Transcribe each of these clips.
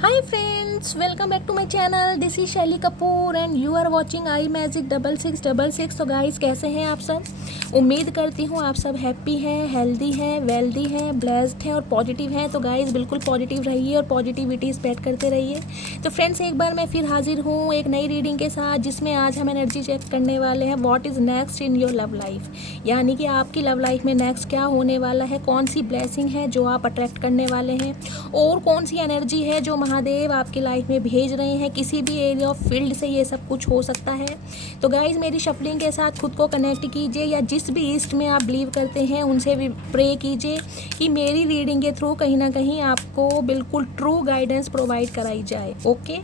Hi friends, welcome back to my channel. This is Shaily Kapoor and you are watching I magic 6666। तो guys कैसे हैं आप सब। उम्मीद करती हूँ आप सब हैप्पी हैं, हेल्दी हैं, वेल्दी हैं, ब्लेस्ड हैं और पॉजिटिव हैं। तो गाइस बिल्कुल पॉजिटिव रहिए और पॉजिटिविटी स्प्रेड करते रहिए। तो फ्रेंड्स एक बार मैं फिर हाजिर हूँ एक नई रीडिंग के साथ, जिसमें आज हम एनर्जी चेक करने वाले हैं what is next in your love life. यानी कि आपकी लव लाइफ में नेक्स्ट क्या होने वाला है, कौन सी ब्लेसिंग है जो आप अट्रैक्ट करने वाले हैं, और कौन सी एनर्जी है जो महादेव आपकी लाइफ में भेज रहे हैं। किसी भी एरिया ऑफ फील्ड से ये सब कुछ हो सकता है। तो गाइज मेरी शफलिंग के साथ खुद को कनेक्ट कीजिए, या जिस भी ईस्ट में आप बिलीव करते हैं उनसे भी प्रे कीजिए कि मेरी रीडिंग के थ्रू कहीं ना कहीं आपको बिल्कुल ट्रू गाइडेंस प्रोवाइड कराई जाए। ओके।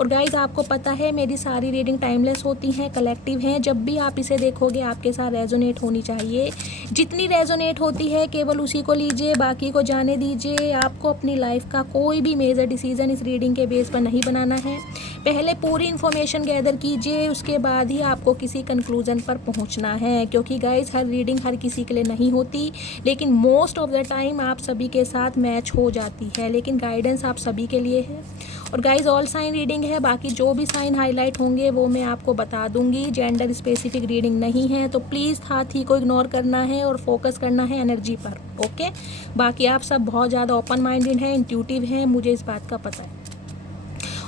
और गाइज आपको पता है मेरी सारी रीडिंग टाइमलेस होती हैं, कलेक्टिव हैं। जब भी आप इसे देखोगे आपके साथ रेजोनेट होनी चाहिए। जितनी रेजोनेट होती है केवल उसी को लीजिए, बाकी को जाने दीजिए। आपको अपनी लाइफ का कोई भी मेजर डिसीजन इस रीडिंग के बेस पर नहीं बनाना है। पहले पूरी इन्फॉर्मेशन गैदर कीजिए, उसके बाद ही आपको किसी कंक्लूजन पर पहुंचना है। क्योंकि गाइज हर रीडिंग हर किसी के लिए नहीं होती, लेकिन मोस्ट ऑफ द टाइम आप सभी के साथ मैच हो जाती है। लेकिन गाइडेंस आप सभी के लिए है। और गाइज ऑल साइन रीडिंग है, बाकी जो भी साइन हाईलाइट होंगे वो मैं आपको बता दूंगी। जेंडर स्पेसिफिक रीडिंग नहीं है, तो प्लीज़ हाथी को इग्नोर करना है और फोकस करना है एनर्जी पर। ओके। बाकी आप सब बहुत ज़्यादा ओपन माइंडेड हैं, इंट्यूटिव हैं, मुझे इस बात का पता है।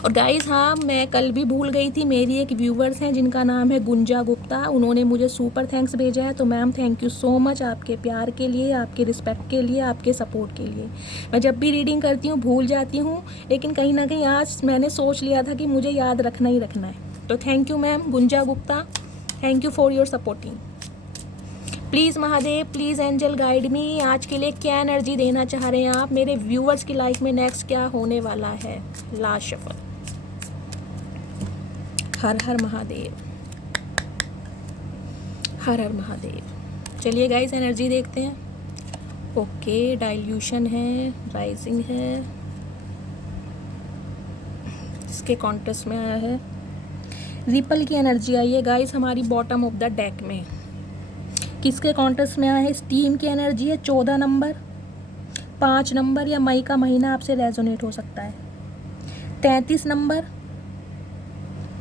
और गाइज़ हाँ, मैं कल भी भूल गई थी, मेरी एक व्यूवर्स हैं जिनका नाम है गुंजा गुप्ता। उन्होंने मुझे सुपर थैंक्स भेजा है। तो ma'am thank you so much आपके प्यार के लिए, आपके रिस्पेक्ट के लिए, आपके सपोर्ट के लिए। मैं जब भी रीडिंग करती हूँ भूल जाती हूँ, लेकिन कहीं ना कहीं आज मैंने सोच लिया था कि मुझे याद रखना ही रखना है। तो thank you ma'am Gunja Gupta, thank you for your supporting. Please Mahadev, please angel guide me. आज के लिए क्या एनर्जी देना चाह रहे हैं आप मेरे व्यूवर्स की लाइफ में, नेक्स्ट क्या होने वाला है। Last shuffle. हर हर महादेव, हर हर महादेव। चलिए गाइस एनर्जी देखते हैं। ओके, डाइल्यूशन है, राइजिंग है, इसके कॉन्ट्रास्ट में आया है। रिपल की एनर्जी आई है गाइस हमारी बॉटम ऑफ द डेक में। किसके कॉन्ट्रास्ट में आया है? स्टीम की एनर्जी है। 14 नंबर, 5 नंबर या मई का महीना आपसे रेजोनेट हो सकता है। 33 नंबर,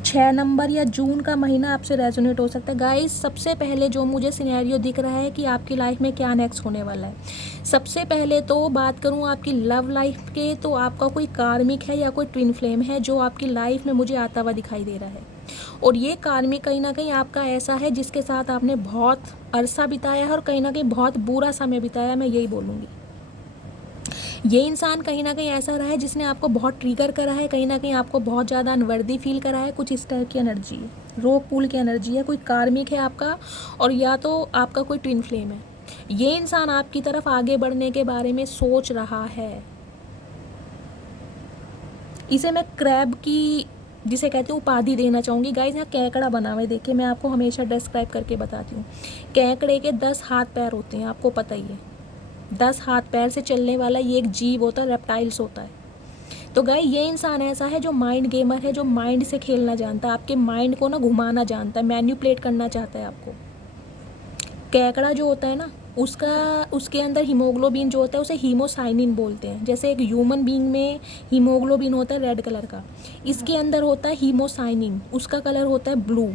6 नंबर या जून का महीना आपसे रेजोनेट हो सकता है। गाइस सबसे पहले जो मुझे सिनेरियो दिख रहा है कि आपकी लाइफ में क्या नेक्स्ट होने वाला है। सबसे पहले तो बात करूं आपकी लव लाइफ के, तो आपका कोई कार्मिक है या कोई ट्विन फ्लेम है जो आपकी लाइफ में मुझे आता हुआ दिखाई दे रहा है। और ये कार्मिक कहीं ना कहीं आपका ऐसा है जिसके साथ आपने बहुत अरसा बिताया है और कहीं ना कहीं बहुत बुरा समय बिताया, मैं यही बोलूँगी। ये इंसान कहीं ना कहीं ऐसा रहा है जिसने आपको बहुत ट्रिगर करा है, कहीं ना कहीं आपको बहुत ज़्यादा अनवर्दी फील करा है। कुछ इस टाइप की एनर्जी है, रोक पूल की एनर्जी है। कोई कार्मिक है आपका, और या तो आपका कोई ट्विन फ्लेम है। ये इंसान आपकी तरफ आगे बढ़ने के बारे में सोच रहा है। इसे मैं क्रैब की, जिसे कहते हैं, उपाधि देना चाहूँगी। गाइज यहाँ कैकड़ा बना हुआ है, देखिए मैं आपको हमेशा डिस्क्राइब करके बताती हूँ। कैकड़े के 10 हाथ पैर होते हैं, आपको पता ही है। 10 हाथ पैर से चलने वाला ये एक जीव होता है, रेप्टाइल्स होता है। तो गाय ये इंसान ऐसा है जो माइंड गेमर है, जो माइंड से खेलना जानता है, आपके माइंड को ना घुमाना जानता है, मैन्युपुलेट करना चाहता है आपको। कैकड़ा जो होता है ना, उसके अंदर हीमोग्लोबिन जो होता है उसे हीमोसाइनिन बोलते हैं। जैसे एक ह्यूमन बीइंग में हीमोग्लोबिन होता है रेड कलर का, इसके अंदर होता है हीमोसाइनिन, उसका कलर होता है ब्लू,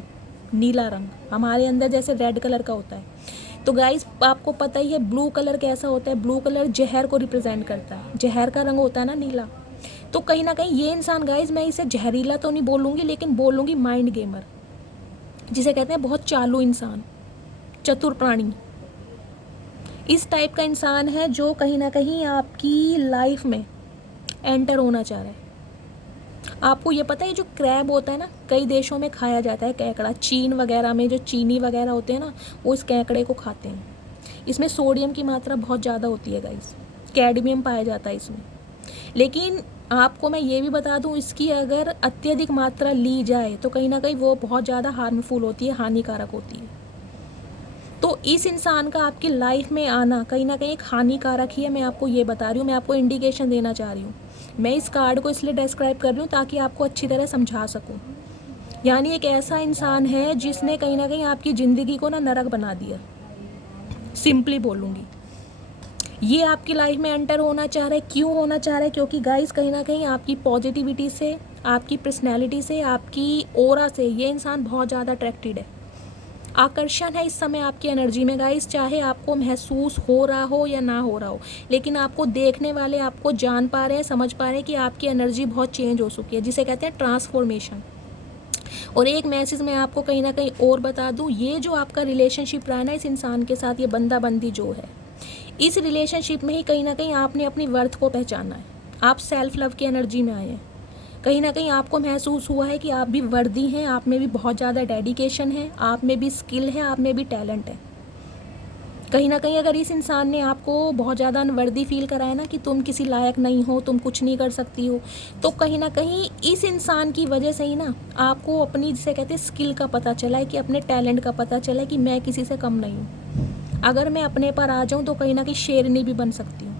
नीला रंग। हमारे अंदर जैसे रेड कलर का होता है। तो गाइस आपको पता ही है ब्लू कलर कैसा होता है। ब्लू कलर जहर को रिप्रेजेंट करता है, जहर का रंग होता है ना नीला। तो कहीं ना कहीं ये इंसान गाइस, मैं इसे जहरीला तो नहीं बोलूँगी, लेकिन बोलूँगी माइंड गेमर, जिसे कहते हैं बहुत चालू इंसान, चतुर प्राणी। इस टाइप का इंसान है जो कहीं ना कहीं आपकी लाइफ में एंटर होना चाह रहा है। आपको ये पता है जो क्रैब होता है ना, कई देशों में खाया जाता है कैकड़ा। चीन वगैरह में जो चीनी वगैरह होते हैं ना, वो इस कैकड़े को खाते हैं। इसमें सोडियम की मात्रा बहुत ज़्यादा होती है गाइस, कैडमियम पाया जाता है इसमें। लेकिन आपको मैं ये भी बता दूं, इसकी अगर अत्यधिक मात्रा ली जाए तो कहीं ना कहीं वो बहुत ज़्यादा हार्मफुल होती है, हानिकारक होती है। तो इस इंसान का आपकी लाइफ में आना कहीं ना कहीं एक हानिकारक ही है, मैं आपको ये बता रही हूँ, मैं आपको इंडिकेशन देना चाह रही हूँ। मैं इस कार्ड को इसलिए डिस्क्राइब कर रही हूँ ताकि आपको अच्छी तरह समझा सकूँ। यानी एक ऐसा इंसान है जिसने कहीं ना कहीं आपकी ज़िंदगी को ना नरक बना दिया, सिंपली बोलूँगी। ये आपकी लाइफ में एंटर होना चाह रहा है। क्यों होना चाह रहा है? क्योंकि गाइस कहीं ना कहीं आपकी पॉजिटिविटी से, आपकी पर्सनैलिटी से, आपकी ऑरा से ये इंसान बहुत ज़्यादा अट्रैक्टेड है। आकर्षण है इस समय आपकी एनर्जी में गाइस, चाहे आपको महसूस हो रहा हो या ना हो रहा हो, लेकिन आपको देखने वाले आपको जान पा रहे हैं, समझ पा रहे हैं कि आपकी एनर्जी बहुत चेंज हो चुकी है, जिसे कहते हैं ट्रांसफॉर्मेशन। और एक मैसेज मैं आपको कहीं ना कहीं और बता दूं, ये जो आपका रिलेशनशिप रहा ना इस इंसान के साथ, ये बंदा बंदी जो है, इस रिलेशनशिप में ही कहीं ना कहीं आपने अपनी वर्थ को पहचाना है। आप सेल्फ लव की एनर्जी में आए हैं। कहीं ना कहीं आपको महसूस हुआ है कि आप भी वर्दी हैं, आप में भी बहुत ज़्यादा डेडिकेशन है, आप में भी स्किल है, आप में भी टैलेंट है। कहीं ना कहीं अगर इस इंसान ने आपको बहुत ज़्यादा अनवर्दी फील कराया ना कि तुम किसी लायक नहीं हो, तुम कुछ नहीं कर सकती हो, तो कहीं ना कहीं इस इंसान की वजह से ही ना आपको अपनी, जिसे कहते हैं, स्किल का पता चला है, कि अपने टैलेंट का पता चला है कि मैं किसी से कम नहीं हूँ। अगर मैं अपने पर आ जाऊँ तो कहीं ना कहीं शेरनी भी बन सकती हूँ।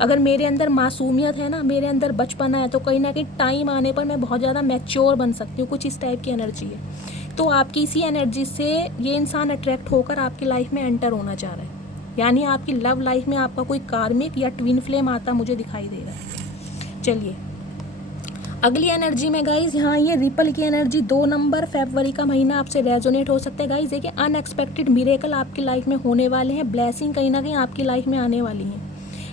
अगर मेरे अंदर मासूमियत है ना, मेरे अंदर बचपना है, तो कहीं ना कहीं टाइम आने पर मैं बहुत ज़्यादा मैच्योर बन सकती हूँ। कुछ इस टाइप की एनर्जी है। तो आपकी इसी एनर्जी से ये इंसान अट्रैक्ट होकर आपकी लाइफ में एंटर होना चाह रहा है। यानी आपकी लव लाइफ में आपका कोई कार्मिक या ट्विन फ्लेम आता मुझे दिखाई दे रहा है। चलिए अगली एनर्जी में गाइज, यहाँ ये रिपल की एनर्जी 2 नंबर, फरवरी का महीना आपसे रेजोनेट हो सकता है गाइज। देखिए अनएक्सपेक्टेड मिरेकल आपकी लाइफ में होने वाले हैं। ब्लेसिंग कहीं ना कहीं आपकी लाइफ में आने वाली है।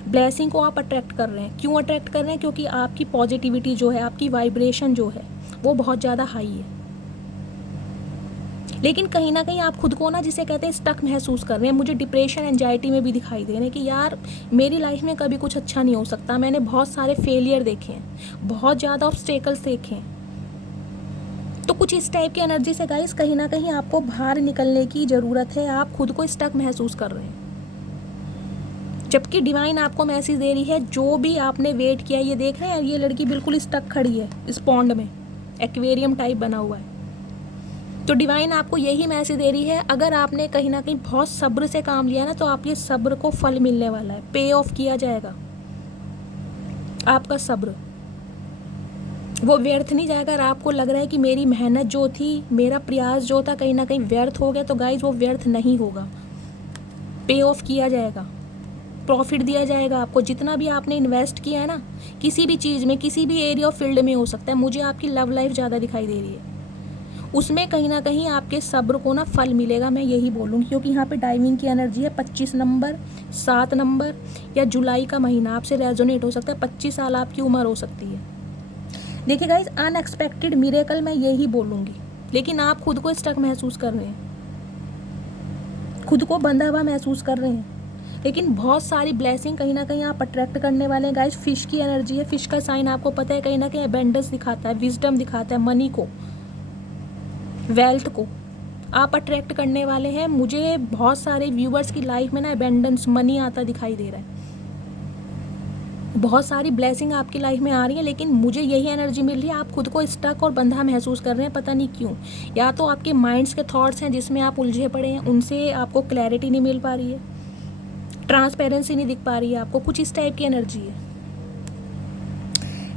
ब्लेसिंग को आप अट्रैक्ट कर रहे हैं। क्यों अट्रैक्ट कर रहे हैं? क्योंकि आपकी पॉजिटिविटी जो है, आपकी वाइब्रेशन जो है, वो बहुत ज़्यादा हाई है। लेकिन कहीं ना कहीं आप खुद को ना, जिसे कहते हैं, स्टक महसूस कर रहे हैं। मुझे डिप्रेशन, एंजाइटी में भी दिखाई दे रहे हैं कि यार मेरी लाइफ में कभी कुछ अच्छा नहीं हो सकता। मैंने बहुत सारे फेलियर देखे हैं, बहुत ज़्यादा ऑब्स्टेकल्स देखे हैं। तो कुछ इस टाइप की एनर्जी से गाइस कहीं ना कहीं आपको बाहर निकलने की ज़रूरत है। आप खुद को स्टक महसूस कर रहे हैं, जबकि डिवाइन आपको मैसेज दे रही है जो भी आपने वेट किया। ये देख रहे हैं, ये लड़की बिल्कुल स्टक खड़ी है इस पॉन्ड में, एक्वेरियम टाइप बना हुआ है। तो डिवाइन आपको यही मैसेज दे रही है, अगर आपने कहीं ना कहीं बहुत सब्र से काम लिया ना, तो आप ये सब्र को फल मिलने वाला है, पे ऑफ किया जाएगा। आपका सब्र वो व्यर्थ नहीं जाएगा। अगर आपको लग रहा है कि मेरी मेहनत जो थी, मेरा प्रयास जो था, कहीं ना कहीं व्यर्थ हो गया, तो गाइज वो व्यर्थ नहीं होगा, पे ऑफ किया जाएगा, प्रॉफिट दिया जाएगा आपको। जितना भी आपने इन्वेस्ट किया है ना, किसी भी चीज़ में, किसी भी एरिया ऑफ फील्ड में हो सकता है। मुझे आपकी लव लाइफ ज़्यादा दिखाई दे रही है, उसमें कहीं ना कहीं आपके सब्र को ना फल मिलेगा, मैं यही बोलूँगी। क्योंकि यहाँ पे डाइविंग की एनर्जी है। 25 नंबर, 7 नंबर या जुलाई का महीना आपसे रेजोनेट हो सकता है। 25 साल आपकी उम्र हो सकती है। देखिए गाइज, अनएक्सपेक्टेड मिरेकल मैं यही बोलूँगी। लेकिन आप खुद को स्टक महसूस कर रहे हैं, खुद को बंधा हुआ महसूस कर रहे हैं। लेकिन बहुत सारी ब्लेसिंग कहीं ना कहीं आप अट्रैक्ट करने वाले हैं गाइज। फिश की एनर्जी है। फिश का साइन आपको पता है, कहीं ना कहीं अबेंडेंस दिखाता है, विजडम दिखाता है, मनी को, वेल्थ को आप अट्रैक्ट करने वाले हैं। मुझे बहुत सारे व्यूवर्स की लाइफ में ना अबेंडेंस, मनी आता दिखाई दे रहा है। बहुत सारी ब्लेसिंग आपकी लाइफ में आ रही है, लेकिन मुझे यही एनर्जी मिल रही है, आप खुद को स्टक और बंधा महसूस कर रहे हैं, पता नहीं क्यों। या तो आपके माइंड्स के थॉट्स हैं जिसमें आप उलझे पड़े हैं, उनसे आपको क्लैरिटी नहीं मिल पा रही है, ट्रांसपेरेंसी नहीं दिख पा रही है आपको। कुछ इस टाइप की एनर्जी है।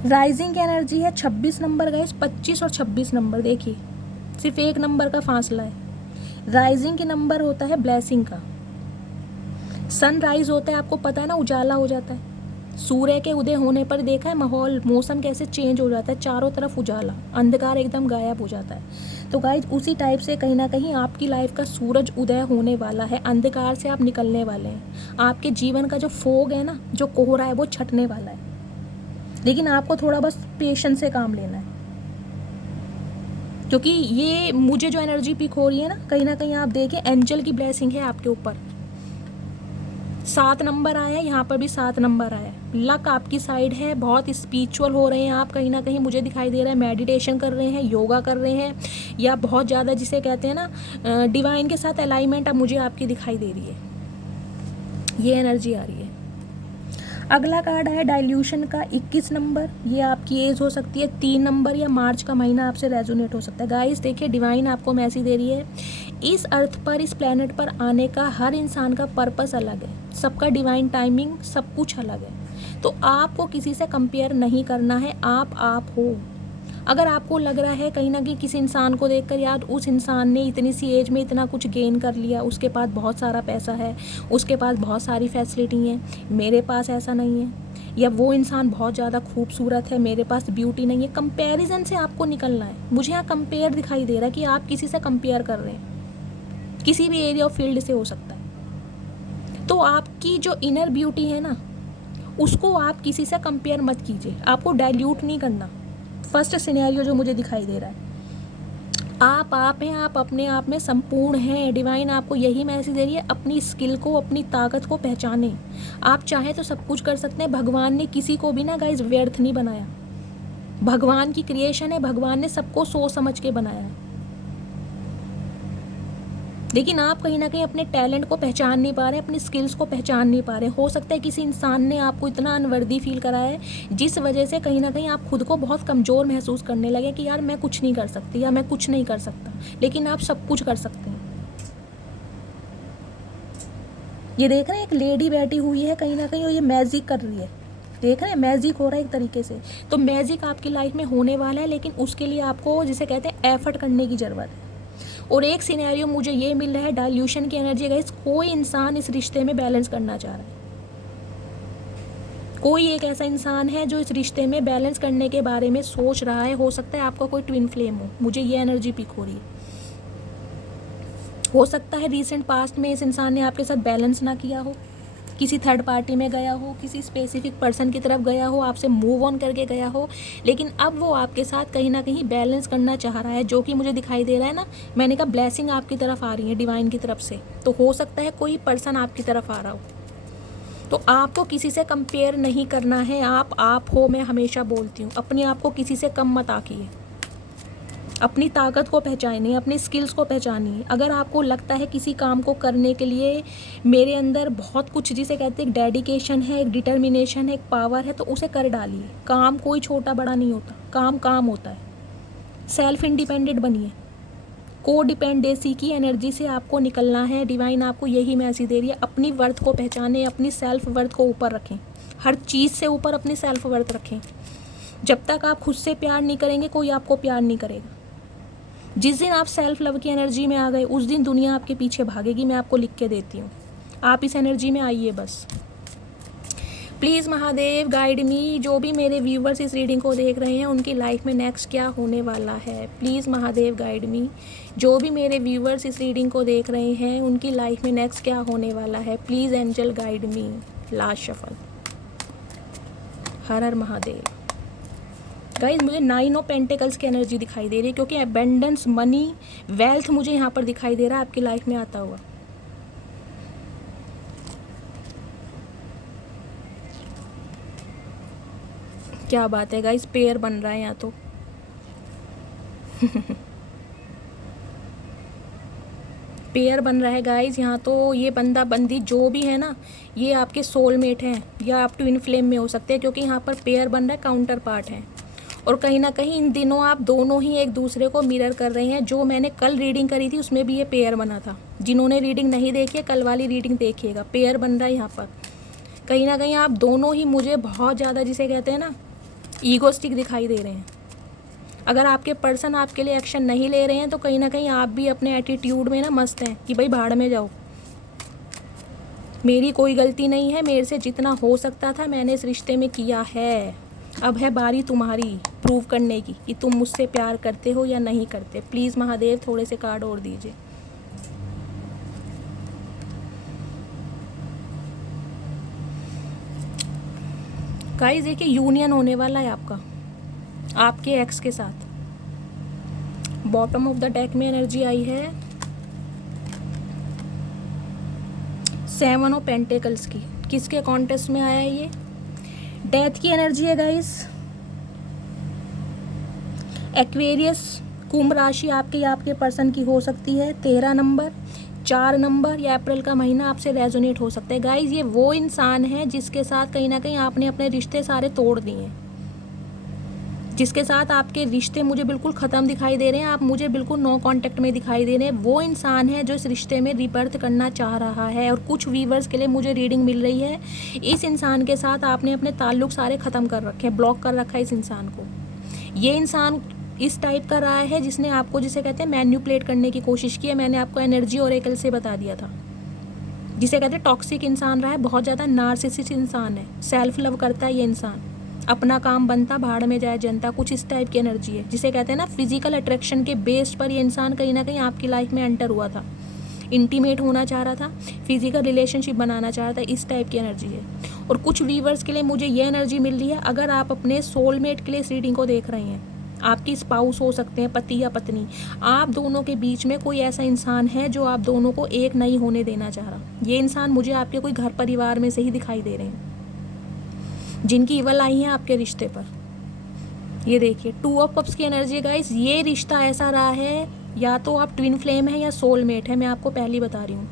राइजिंग की एनर्जी है 26 नंबर गाइस। 25 और 26 नंबर, देखिए सिर्फ 1 नंबर का फासला है। राइजिंग की नंबर होता है ब्लेसिंग का। सनराइज होता है, आपको पता है ना, उजाला हो जाता है। सूर्य के उदय होने पर देखा है माहौल, मौसम कैसे चेंज हो जाता है, चारों तरफ उजाला, अंधकार एकदम गायब हो जाता है। तो गाइज उसी टाइप से कहीं ना कहीं आपकी लाइफ का सूरज उदय होने वाला है। अंधकार से आप निकलने वाले हैं। आपके जीवन का जो फोग है ना, जो कोहरा है, वो छटने वाला है। लेकिन आपको थोड़ा बस पेशेंस से काम लेना है, क्योंकि ये मुझे जो एनर्जी पिक हो रही है ना कहीं आप देखें, एंजल की ब्लेसिंग है आपके ऊपर। 7 नंबर आया है, यहाँ पर भी 7 नंबर आया है। लक आपकी साइड है, बहुत स्पिरिचुअल हो रहे हैं आप। कहीं ना कहीं मुझे दिखाई दे रहा है मेडिटेशन कर रहे हैं, योगा कर रहे हैं, या बहुत ज़्यादा जिसे कहते हैं ना डिवाइन के साथ अलाइनमेंट अब मुझे आपकी दिखाई दे रही है। ये एनर्जी आ रही है। अगला कार्ड है डाइल्यूशन का 21 नंबर। ये आपकी एज हो सकती है 3 नंबर, या मार्च का महीना आपसे रेजोनेट हो सकता है। गाइस देखिए, डिवाइन आपको मैसेज दे रही है, इस अर्थ पर, इस प्लेनेट पर आने का हर इंसान का पर्पस अलग है। सबका डिवाइन टाइमिंग, सब कुछ अलग है। तो आपको किसी से कंपेयर नहीं करना है। आप हो, अगर आपको लग रहा है कहीं ना कहीं किसी इंसान को देखकर यार उस इंसान ने इतनी सी एज में इतना कुछ गेन कर लिया, उसके पास बहुत सारा पैसा है, उसके पास बहुत सारी फैसिलिटी हैं, मेरे पास ऐसा नहीं है, या वो इंसान बहुत ज़्यादा खूबसूरत है, मेरे पास ब्यूटी नहीं है, कंपैरिजन से आपको निकलना है। मुझे यहाँ कंपेयर दिखाई दे रहा है कि आप किसी से कंपेयर कर रहे हैं, किसी भी एरिया ऑफ फील्ड से हो सकता है। तो आपकी जो इनर ब्यूटी है ना, उसको आप किसी से कंपेयर मत कीजिए, आपको डाइल्यूट नहीं करना। फर्स्ट सिनेरियो जो मुझे दिखाई दे रहा है, आप हैं, आप अपने आप में संपूर्ण हैं। डिवाइन आपको यही मैसेज दे रही है, अपनी स्किल को, अपनी ताकत को पहचानें। आप चाहें तो सब कुछ कर सकते हैं। भगवान ने किसी को भी ना गाइस व्यर्थ नहीं बनाया। भगवान की क्रिएशन है, भगवान ने सबको सोच समझ के बनाया है। लेकिन आप कहीं ना कहीं अपने टैलेंट को पहचान नहीं पा रहे, अपनी स्किल्स को पहचान नहीं पा रहे। हो सकता है किसी इंसान ने आपको इतना अनवर्दी फील कराया है जिस वजह से कहीं ना कहीं आप खुद को बहुत कमज़ोर महसूस करने लगे कि यार मैं कुछ नहीं कर सकती या मैं कुछ नहीं कर सकता। लेकिन आप सब कुछ कर सकते हैं। ये देख रहे हैं, एक लेडी बैठी हुई है कहीं ना कहीं और ये मैजिक कर रही है। देख रहे हैं, मैजिक हो रहा है एक तरीके से। तो मैजिक आपकी लाइफ में होने वाला है, लेकिन उसके लिए आपको जिसे कहते हैं एफर्ट करने की ज़रूरत है। और एक सिनेरियो मुझे ये मिल रहा है, डाइल्यूशन की एनर्जी गाइस। कोई इंसान इस रिश्ते में बैलेंस करना चाह रहा है। कोई एक ऐसा इंसान है जो इस रिश्ते में बैलेंस करने के बारे में सोच रहा है। हो सकता है आपका कोई ट्विन फ्लेम हो, मुझे ये एनर्जी पिक हो रही है। हो सकता है रिसेंट पास्ट में इस इंसान ने आपके साथ बैलेंस ना किया हो, किसी थर्ड पार्टी में गया हो, किसी स्पेसिफिक पर्सन की तरफ गया हो, आपसे मूव ऑन करके गया हो, लेकिन अब वो आपके साथ कहीं ना कहीं बैलेंस करना चाह रहा है, जो कि मुझे दिखाई दे रहा है ना। मैंने कहा ब्लेसिंग आपकी तरफ आ रही है डिवाइन की तरफ से। तो हो सकता है कोई पर्सन आपकी तरफ आ रहा हो। तो आपको किसी से कंपेयर नहीं करना है। आप हो, मैं हमेशा बोलती हूँ, अपने आप को किसी से कम मत आंकिए। अपनी ताकत को पहचानिए, अपनी स्किल्स को पहचानिए। अगर आपको लगता है किसी काम को करने के लिए मेरे अंदर बहुत कुछ, जिसे कहते हैं एक डेडिकेशन है, एक डिटर्मिनेशन है, एक पावर है, तो उसे कर डालिए। काम कोई छोटा बड़ा नहीं होता, काम काम होता है। सेल्फ इंडिपेंडेंट बनिए। को डिपेंडेंसी की एनर्जी से आपको निकलना है। डिवाइन आपको यही मैसेज दे रही है, अपनी वर्थ को पहचाने, अपनी सेल्फ वर्थ को ऊपर रखें। हर चीज़ से ऊपर अपनी सेल्फ वर्थ रखें। जब तक आप खुद से प्यार नहीं करेंगे, कोई आपको प्यार नहीं करेगा। जिस दिन आप सेल्फ लव की एनर्जी में आ गए, उस दिन दुनिया आपके पीछे भागेगी। मैं आपको लिख के देती हूँ, आप इस एनर्जी में आइए बस। Please Mahadev guide me. जो भी मेरे व्यूवर्स इस रीडिंग को देख रहे हैं, उनकी लाइफ में नेक्स्ट क्या होने वाला है, प्लीज़ महादेव गाइड मी। जो भी मेरे व्यूवर्स इस रीडिंग को देख रहे हैं, उनकी लाइफ में नेक्स्ट क्या होने वाला है, please angel guide me. Last shuffle. हर हर महादेव। गाइज मुझे 9 ऑफ पेंटिकल्स की एनर्जी दिखाई दे रही है, क्योंकि अबेंडेंस, मनी, वेल्थ मुझे यहाँ पर दिखाई दे रहा है आपकी लाइफ में आता हुआ। क्या बात है गाइज, पेयर बन रहा है यहाँ तो। पेयर बन रहा है गाइज यहाँ तो। ये बंदा बंदी जो भी है ना, ये आपके सोलमेट हैं या आप ट्विन फ्लेम में हो सकते हैं, क्योंकि यहाँ पर पेयर बन रहा है, काउंटर पार्ट है। और कहीं ना कहीं इन दिनों आप दोनों ही एक दूसरे को मिरर कर रहे हैं। जो मैंने कल रीडिंग करी थी उसमें भी ये पेयर बना था। जिन्होंने रीडिंग नहीं देखी है, कल वाली रीडिंग देखिएगा, पेयर बन रहा है यहाँ पर। कहीं ना कहीं आप दोनों ही मुझे बहुत ज़्यादा, जिसे कहते हैं ना, ईगोस्टिक दिखाई दे रहे हैं। अगर आपके पर्सन आपके लिए एक्शन नहीं ले रहे हैं, तो कहीं ना कहीं आप भी अपने एटीट्यूड में ना मस्त हैं कि भाई भाड़ में जाओ, मेरी कोई गलती नहीं है, मेरे से जितना हो सकता था मैंने इस रिश्ते में किया है। अब है बारी तुम्हारी प्रूव करने की कि तुम मुझसे प्यार करते हो या नहीं करते। प्लीज़ महादेव थोड़े से कार्ड और दीजिए। गाइस देखिए, यूनियन होने वाला है आपका आपके एक्स के साथ। बॉटम ऑफ द डेक में एनर्जी आई है 7 ऑफ पेंटिकल्स की। किसके कॉन्टेस्ट में आया है ये? डेथ की एनर्जी है गाइस। एक्वेरियस, कुंभ राशि आपके या आपके पर्सन की हो सकती है। 13 नंबर, 4 नंबर या अप्रैल का महीना आपसे रेजोनेट हो सकता है। गाइस ये वो इंसान है जिसके साथ कहीं ना कहीं आपने अपने रिश्ते सारे तोड़ दिए हैं, जिसके साथ आपके रिश्ते मुझे बिल्कुल ख़त्म दिखाई दे रहे हैं। आप मुझे बिल्कुल नो कांटेक्ट में दिखाई दे रहे हैं। वो इंसान है जो इस रिश्ते में रिबर्थ करना चाह रहा है। और कुछ व्यूवर्स के लिए मुझे रीडिंग मिल रही है, इस इंसान के साथ आपने अपने ताल्लुक सारे ख़त्म कर रखे हैं, ब्लॉक कर रखा है इस इंसान को। ये इंसान इस टाइप का रहा है जिसने आपको, जिसे कहते हैं मैन्युपुलेट करने की कोशिश की है। मैंने आपको एनर्जी ओरेकल से बता दिया था, जिसे कहते हैं टॉक्सिक इंसान रहा है, बहुत ज़्यादा नार्सिसिस्ट इंसान है, सेल्फ लव करता है ये इंसान, अपना काम बनता भाड़ में जाए जनता, कुछ इस टाइप की एनर्जी है। जिसे कहते हैं ना फिजिकल अट्रैक्शन के बेस पर ये इंसान कहीं ना कहीं आपकी लाइफ में एंटर हुआ था, इंटीमेट होना चाह रहा था, फिजिकल रिलेशनशिप बनाना चाह रहा था, इस टाइप की एनर्जी है। और कुछ व्यूवर्स के लिए मुझे ये एनर्जी मिल रही है, अगर आप अपने सोलमेट के लिए इस रीडिंग को देख रहे हैं, आपकी स्पाउस हो सकते हैं, पति या पत्नी, आप दोनों के बीच में कोई ऐसा इंसान है जो आप दोनों को एक नहीं होने देना चाह रहा। ये इंसान मुझे आपके कोई घर परिवार में से ही दिखाई दे रहे हैं, जिनकी इवल आई है आपके रिश्ते पर। ये देखिए 2 ऑफ कप्स की एनर्जी गाइस, ये रिश्ता ऐसा रहा है, या तो आप ट्विन फ्लेम है या सोलमेट है, मैं आपको पहले बता रही हूँ।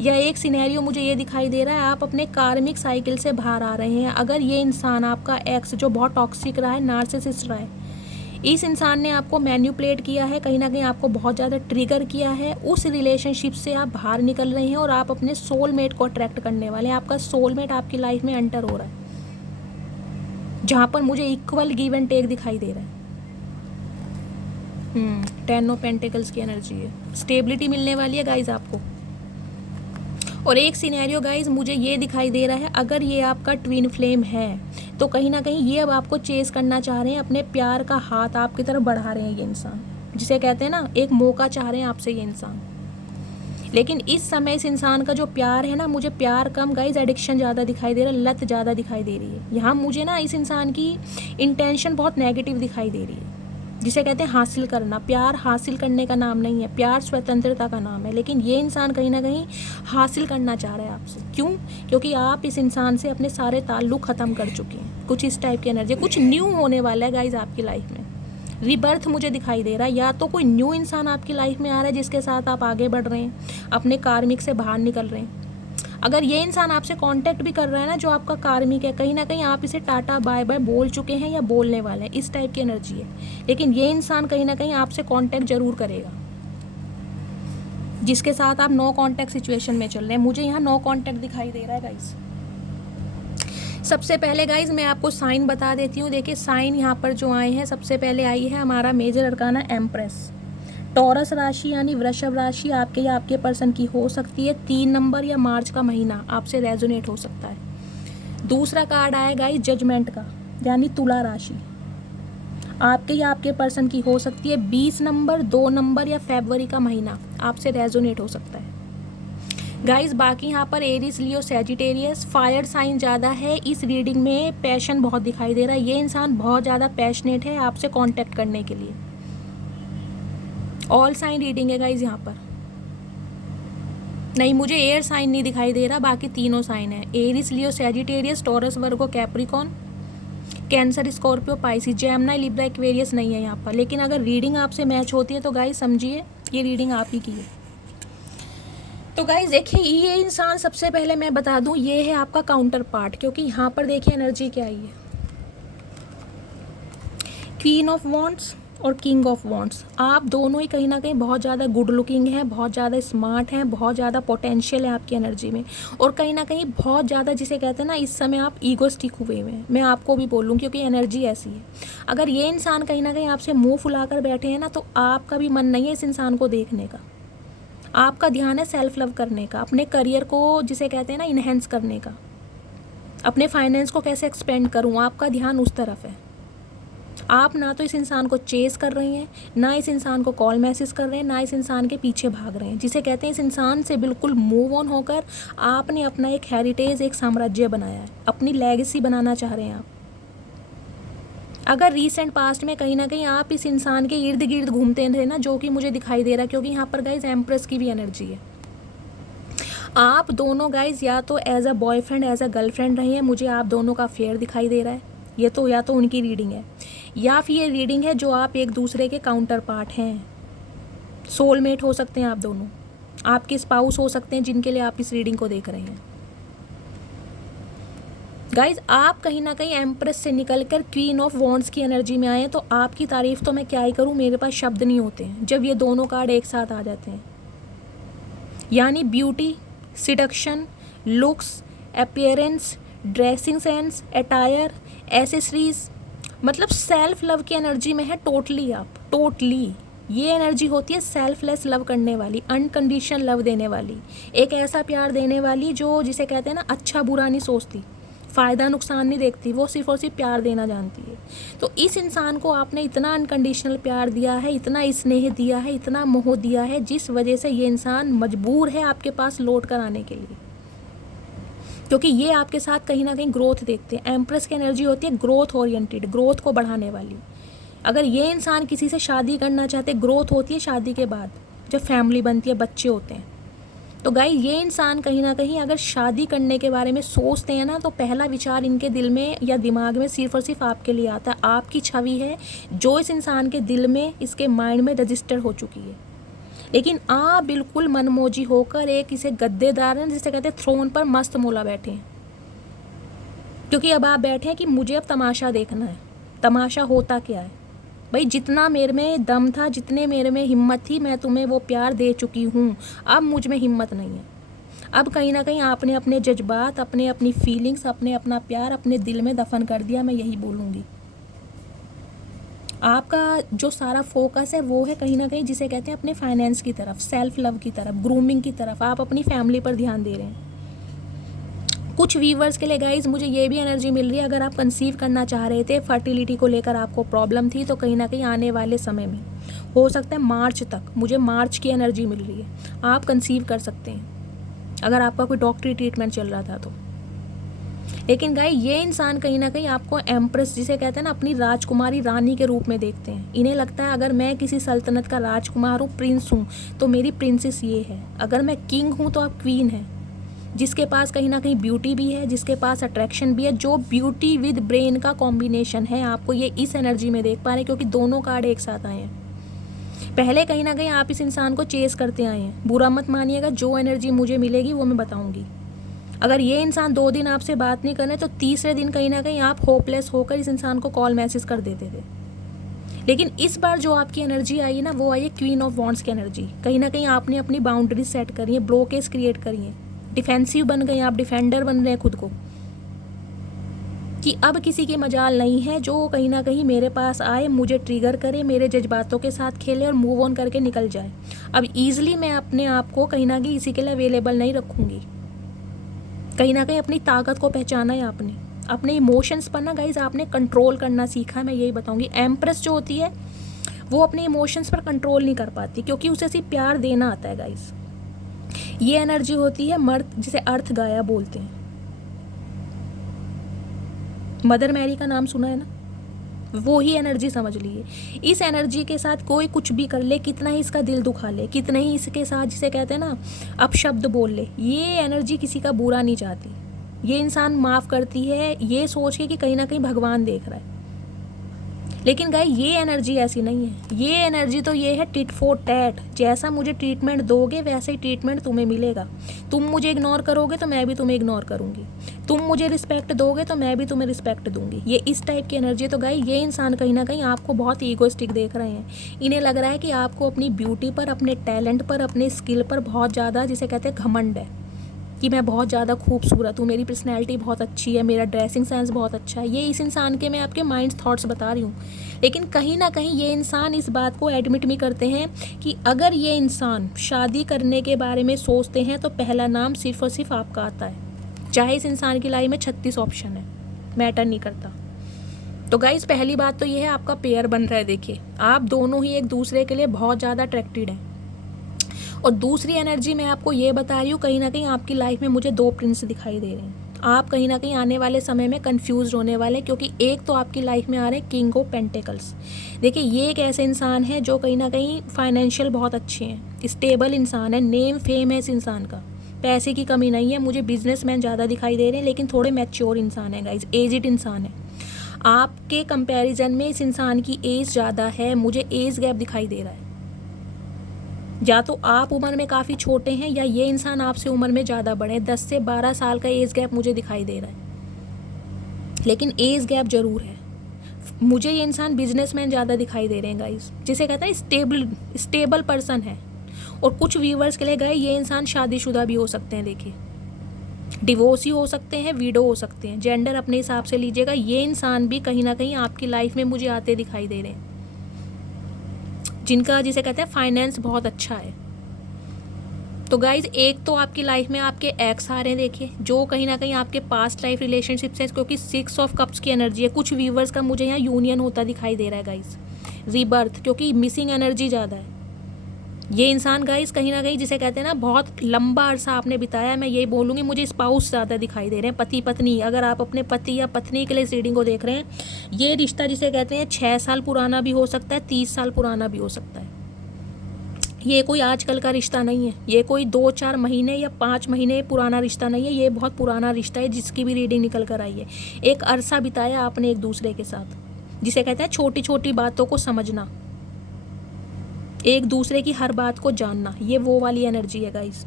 या एक सिनेरियो मुझे ये दिखाई दे रहा है, आप अपने कार्मिक साइकिल से बाहर आ रहे हैं। अगर ये इंसान आपका एक्स जो बहुत टॉक्सिक रहा है, नार्सिसिस्ट रहा है, इस इंसान ने आपको मैन्युपुलेट किया है, कहीं ना कहीं आपको बहुत ज़्यादा ट्रिगर किया है, उस रिलेशनशिप से आप बाहर निकल रहे हैं और आप अपने सोलमेट को अट्रैक्ट करने वाले हैं। आपका सोलमेट आपकी लाइफ में एंटर हो रहा है, जहाँ पर मुझे इक्वल गिव एंड टेक दिखाई दे रहा है। 10 ऑफ पेंटिकल्स की एनर्जी है, स्टेबिलिटी मिलने वाली है गाइज आपको। और एक सिनेरियो गाइज मुझे ये दिखाई दे रहा है, अगर ये आपका ट्विन फ्लेम है तो कहीं ना कहीं ये अब आपको चेस करना चाह रहे हैं, अपने प्यार का हाथ आपकी तरफ बढ़ा रहे हैं ये इंसान, जिसे कहते हैं ना एक मौका चाह रहे हैं आपसे ये इंसान। लेकिन इस समय इस इंसान का जो प्यार है ना, मुझे प्यार कम गाइज एडिक्शन ज़्यादा दिखाई दे रहा है, लत ज़्यादा दिखाई दे रही है। यहाँ मुझे ना इस इंसान की इंटेंशन बहुत नेगेटिव दिखाई दे रही है, जिसे कहते हैं हासिल करना। प्यार हासिल करने का नाम नहीं है, प्यार स्वतंत्रता का नाम है। लेकिन ये इंसान कहीं ना कहीं हासिल करना चाह रहा है आपसे। क्यों? क्योंकि आप इस इंसान से अपने सारे ताल्लुक ख़त्म कर चुके हैं। कुछ इस टाइप की एनर्जी, कुछ न्यू होने वाला है गाइज आपकी लाइफ में। रिबर्थ मुझे दिखाई दे रहा है, या तो कोई न्यू इंसान आपकी लाइफ में आ रहा है जिसके साथ आप आगे बढ़ रहे हैं, अपने कार्मिक से बाहर निकल रहे हैं। अगर ये इंसान आपसे कांटेक्ट भी कर रहा है ना, जो आपका कार्मिक है, कहीं ना कहीं आप इसे टाटा बाय बाय बोल चुके हैं या बोलने वाले हैं, इस टाइप की एनर्जी है। लेकिन ये इंसान कहीं ना कहीं आपसे कांटेक्ट जरूर करेगा, जिसके साथ आप नो कांटेक्ट सिचुएशन में चल रहे हैं। मुझे यहाँ नो कांटेक्ट दिखाई दे रहा है गाइस। सबसे पहले गाइज मैं आपको साइन बता देती हूँ। देखिए साइन यहाँ पर जो आए हैं, सबसे पहले आई है हमारा मेजर अरकाना एम्प्रेस। टॉरस राशि यानी वृषभ राशि आपके या आपके पर्सन की हो सकती है। 3 नंबर या मार्च का महीना आपसे रेजोनेट हो सकता है। दूसरा कार्ड आया गाइज जजमेंट का, यानी तुला राशि आपके या आपके पर्सन की हो सकती है। 20 नंबर, 2 नंबर या फरवरी का महीना आपसे रेजोनेट हो सकता है गाइज। बाकी यहाँ पर Aries, Leo, Sagittarius, fire sign ज़्यादा है। इस रीडिंग में पैशन बहुत दिखाई दे रहा है, ये इंसान बहुत ज़्यादा पैशनेट है आपसे कांटेक्ट करने के लिए। ऑल साइन रीडिंग है गाइज यहाँ पर। नहीं, मुझे एयर साइन नहीं दिखाई दे रहा, बाकी तीनों साइन है। Aries, Leo, Sagittarius, Taurus, Virgo, Capricorn, Cancer, Scorpio, Pisces, Gemini, Libra, Aquarius नहीं है यहाँ पर। लेकिन अगर रीडिंग आपसे मैच होती है तो गाइज समझिए ये रीडिंग आप ही की है। तो गाइज देखिए, ये इंसान, सबसे पहले मैं बता दूं, ये है आपका काउंटर पार्ट, क्योंकि यहाँ पर देखिए एनर्जी क्या आई है, क्वीन ऑफ वॉन्ड्स और किंग ऑफ वॉन्ड्स। आप दोनों ही कहीं ना कहीं बहुत ज़्यादा गुड लुकिंग हैं, बहुत ज़्यादा स्मार्ट हैं, बहुत ज़्यादा पोटेंशियल है आपकी एनर्जी में, और कहीं ना कहीं बहुत ज़्यादा, जिसे कहते हैं ना, इस समय आप ईगोस्टिक हुए हुए हैं। मैं आपको भी बोलूँ क्योंकि एनर्जी ऐसी है। अगर ये इंसान कहीं ना कहीं आपसे मुँह फुलाकर बैठे हैं ना, तो आपका भी मन नहीं है इस इंसान को देखने का। आपका ध्यान है सेल्फ लव करने का, अपने करियर को, जिसे कहते हैं ना, इन्हेंस करने का, अपने फाइनेंस को कैसे एक्सपेंड करूं, आपका ध्यान उस तरफ है। आप ना तो इस इंसान को चेस कर रही हैं, ना इस इंसान को कॉल मैसेज कर रहे हैं, ना इस इंसान के पीछे भाग रहे हैं। जिसे कहते हैं इस इंसान से बिल्कुल मूव ऑन होकर आपने अपना एक हेरिटेज, एक साम्राज्य बनाया है, अपनी लेगेसी बनाना चाह रहे हैं आप। अगर रीसेंट पास्ट में कहीं ना कहीं आप इस इंसान के इर्द गिर्द घूमते थे ना, जो कि मुझे दिखाई दे रहा है, क्योंकि यहाँ पर गाइज एम्प्रेस की भी एनर्जी है। आप दोनों गाइज या तो as a boyfriend, as a girlfriend रही हैं, मुझे आप दोनों का फेयर दिखाई दे रहा है। ये तो या तो उनकी रीडिंग है, या फिर ये रीडिंग है जो आप एक दूसरे के काउंटर पार्ट हैं। सोलमेट हो सकते हैं आप दोनों, आपके स्पाउस हो सकते हैं जिनके लिए आप इस रीडिंग को देख रहे हैं। गाइज आप कहीं ना कहीं एम्प्रेस से निकलकर क्वीन ऑफ वॉन्ड्स की एनर्जी में आए हैं, तो आपकी तारीफ तो मैं क्या ही करूं, मेरे पास शब्द नहीं होते हैं जब ये दोनों कार्ड एक साथ आ जाते हैं। यानी beauty, seduction, looks, appearance, dressing sense, attire, accessories, मतलब सेल्फ लव की एनर्जी में है टोटली आप। टोटली। ये एनर्जी होती है सेल्फलेस लव करने वाली, अनकंडीशनल लव देने वाली, एक ऐसा प्यार देने वाली जो जिसे कहते हैं ना अच्छा बुरा नहीं सोचती, फ़ायदा नुकसान नहीं देखती, वो सिर्फ और सिर्फ प्यार देना जानती है। तो इस इंसान को आपने इतना अनकंडीशनल प्यार दिया है, इतना स्नेह दिया है, इतना मोह दिया है, जिस वजह से ये इंसान मजबूर है आपके पास लौट कर आने के लिए, क्योंकि ये आपके साथ कहीं ना कहीं ग्रोथ देखते हैं। एम्प्रेस की एनर्जी होती है ग्रोथ ओरिएंटेड, ग्रोथ को बढ़ाने वाली। अगर ये इंसान किसी से शादी करना चाहते, ग्रोथ होती है शादी के बाद, जब फैमिली बनती है, बच्चे होते हैं। तो गाइस ये इंसान कहीं ना कहीं अगर शादी करने के बारे में सोचते हैं ना, तो पहला विचार इनके दिल में या दिमाग में सिर्फ और सिर्फ आपके लिए आता है। आपकी छवि है जो इस इंसान के दिल में, इसके माइंड में रजिस्टर हो चुकी है। लेकिन आप बिल्कुल मनमोजी होकर एक इसे गद्देदार हैं, जिसे कहते हैं थ्रोन पर मस्त मौला बैठे हैं, क्योंकि अब आप बैठे हैं कि मुझे अब तमाशा देखना है। तमाशा होता क्या है भाई, जितना मेरे में दम था, जितने मेरे में हिम्मत थी, मैं तुम्हें वो प्यार दे चुकी हूँ। अब मुझ में हिम्मत नहीं है। अब कहीं ना कहीं आपने अपने जज्बात, अपनी फीलिंग्स, अपना प्यार अपने दिल में दफन कर दिया, मैं यही बोलूँगी। आपका जो सारा फोकस है वो है कहीं ना कहीं जिसे कहते हैं अपने फाइनेंस की तरफ, सेल्फ लव की तरफ, ग्रूमिंग की तरफ। आप अपनी फैमिली पर ध्यान दे रहे हैं। कुछ व्यूवर्स के लिए गाइज मुझे ये भी एनर्जी मिल रही है, अगर आप कंसीव करना चाह रहे थे, फर्टिलिटी को लेकर आपको प्रॉब्लम थी, तो कहीं ना कहीं आने वाले समय में हो सकता है मार्च तक, मुझे मार्च की एनर्जी मिल रही है, आप कंसीव कर सकते हैं अगर आपका कोई डॉक्टरी ट्रीटमेंट चल रहा था तो। लेकिन गाय ये इंसान कहीं ना कहीं आपको एम्प्रेस, जिसे कहते हैं ना अपनी राजकुमारी, रानी के रूप में देखते हैं। इन्हें लगता है अगर मैं किसी सल्तनत का राजकुमार हूँ, प्रिंस हूँ, तो मेरी प्रिंसेस ये है। अगर मैं किंग हूँ तो आप क्वीन हैं, जिसके पास कहीं ना कहीं ब्यूटी भी है, जिसके पास अट्रैक्शन भी है, जो ब्यूटी विद ब्रेन का कॉम्बिनेशन है। आपको ये इस एनर्जी में देख पा रहे हैं, क्योंकि दोनों कार्ड एक साथ आए हैं। पहले कहीं ना कहीं आप इस इंसान को चेस करते आए हैं, बुरा मत मानिएगा, जो एनर्जी मुझे मिलेगी वो मैं बताऊंगी। अगर ये इंसान 2 दिन आपसे बात नहीं करे, तो तीसरे दिन कहीं ना कहीं आप होपलेस होकर इस इंसान को कॉल मैसेज कर देते थे। लेकिन इस बार जो आपकी एनर्जी आई है ना, वो आई है क्वीन ऑफ वॉन्ड्स की एनर्जी। कहीं ना कहीं आपने अपनी बाउंड्रीज सेट करी है, ब्लॉकेज क्रिएट करी है, डिफेंसिव बन गए, आप डिफेंडर बन रहे हैं खुद को, कि अब किसी की मजाल नहीं है जो कहीं ना कहीं मेरे पास आए, मुझे ट्रिगर करे, मेरे जज्बातों के साथ खेले और मूव ऑन करके निकल जाए। अब ईजिली मैं अपने आप को कहीं ना कहीं इसी के लिए अवेलेबल नहीं रखूँगी। कहीं ना कहीं अपनी ताकत को पहचाना है आपने, अपने इमोशंस पर ना गाइज आपने कंट्रोल करना सीखा है, मैं यही बताऊँगी। एम्प्रेस जो होती है वो अपने इमोशंस पर कंट्रोल नहीं कर पाती, क्योंकि उसे सिर्फ प्यार देना आता है गाइज। ये एनर्जी होती है मर्द, जिसे अर्थ गाया बोलते हैं। मदर मैरी का नाम सुना है ना, वो ही एनर्जी समझ लीजिए। इस एनर्जी के साथ कोई कुछ भी कर ले, कितना ही इसका दिल दुखा ले, कितना ही इसके साथ जिसे कहते हैं ना अपशब्द बोल ले, ये एनर्जी किसी का बुरा नहीं चाहती। ये इंसान माफ़ करती है ये सोच के कि कहीं ना कहीं भगवान देख रहा है। लेकिन गाय ये एनर्जी ऐसी नहीं है। ये एनर्जी तो ये है टिट फॉर टैट, जैसा मुझे ट्रीटमेंट दोगे वैसे ही ट्रीटमेंट तुम्हें मिलेगा। तुम मुझे इग्नोर करोगे तो मैं भी तुम्हें इग्नोर करूँगी, तुम मुझे रिस्पेक्ट दोगे तो मैं भी तुम्हें रिस्पेक्ट दूंगी। ये इस टाइप की एनर्जी है। तो गाय ये इंसान कहीं ना कहीं आपको बहुत ईगोइस्टिक देख रहे हैं। इन्हें लग रहा है कि आपको अपनी ब्यूटी पर, अपने टैलेंट पर, अपने स्किल पर बहुत ज़्यादा जिसे कहते हैं घमंड है, कि मैं बहुत ज़्यादा खूबसूरत हूँ, मेरी पर्सनैलिटी बहुत अच्छी है, मेरा ड्रेसिंग सेंस बहुत अच्छा है। ये इस इंसान के मैं आपके माइंड थॉट्स बता रही हूँ। लेकिन कहीं ना कहीं ये इंसान इस बात को एडमिट भी करते हैं कि अगर ये इंसान शादी करने के बारे में सोचते हैं तो पहला नाम सिर्फ और सिर्फ आपका आता है। चाहे इस इंसान की लाइफ में 36 ऑप्शन है, मैटर नहीं करता। तो गाइज पहली बात तो ये है, आपका पेयर बन रहा है। देखिए आप दोनों ही एक दूसरे के लिए बहुत ज़्यादा अट्रैक्टेड हैं। और दूसरी एनर्जी मैं आपको ये बता रही हूँ, कहीं ना कहीं आपकी लाइफ में मुझे 2 प्रिंस दिखाई दे रहे हैं। आप कहीं ना कहीं आने वाले समय में कंफ्यूज होने वाले, क्योंकि एक तो आपकी लाइफ में आ रहे हैं किंग ऑफ पेंटिकल्स। देखिए ये एक ऐसे इंसान है जो कहीं ना कहीं फाइनेंशियल बहुत अच्छे हैं, स्टेबल इंसान है, नेम फेम है इस इंसान का, पैसे की कमी नहीं है। मुझे बिजनेसमैन ज़्यादा दिखाई दे रहे हैं, लेकिन थोड़े मैच्योर इंसान है गाइज, एजिड इंसान है। आपके कंपैरिजन में इस इंसान की एज ज़्यादा है, मुझे एज गैप दिखाई दे रहा है। या तो आप उम्र में काफ़ी छोटे हैं या ये इंसान आपसे उम्र में ज़्यादा बड़े हैं। 10 से 12 साल का एज गैप मुझे दिखाई दे रहा है, लेकिन एज गैप ज़रूर है। मुझे ये इंसान बिजनेसमैन ज़्यादा दिखाई दे रहे हैं गाइस, जिसे कहते हैं स्टेबल पर्सन है। और कुछ व्यूवर्स के लिए गए ये इंसान शादीशुदा भी हो सकते हैं। देखिए डिवोर्सी हो सकते हैं, विडो हो सकते हैं, जेंडर अपने हिसाब से लीजिएगा। ये इंसान भी कहीं ना कहीं आपकी लाइफ में मुझे आते दिखाई दे रहे हैं। जिनका जिसे कहते हैं फाइनेंस बहुत अच्छा है। तो गाइज एक तो आपकी लाइफ में आपके एक्स आ रहे हैं, देखिए, जो कहीं ना कहीं आपके पास्ट लाइफ रिलेशनशिप से, क्योंकि 6 ऑफ कप्स की एनर्जी है। कुछ व्यूवर्स का मुझे यहाँ यूनियन होता दिखाई दे रहा है गाइज, रीबर्थ, क्योंकि मिसिंग एनर्जी ज़्यादा है। ये इंसान गाइज कहीं ना कहीं जिसे कहते हैं ना बहुत लंबा अरसा आपने बिताया। मैं यही बोलूँगी, मुझे स्पाउस ज़्यादा दिखाई दे रहे हैं, पति पत्नी। अगर आप अपने पति या पत्नी के लिए इस रीडिंग को देख रहे हैं, ये रिश्ता जिसे कहते हैं 6 साल पुराना भी हो सकता है, 30 साल पुराना भी हो सकता है। ये कोई आजकल का रिश्ता नहीं है, ये कोई 2-4 महीने या 5 महीने पुराना रिश्ता नहीं है, ये बहुत पुराना रिश्ता है। जिसकी भी रीडिंग निकल कर आई है, एक अरसा बिताया आपने एक दूसरे के साथ, जिसे कहते हैं छोटी छोटी बातों को समझना, एक दूसरे की हर बात को जानना, ये वो वाली एनर्जी है गाइस।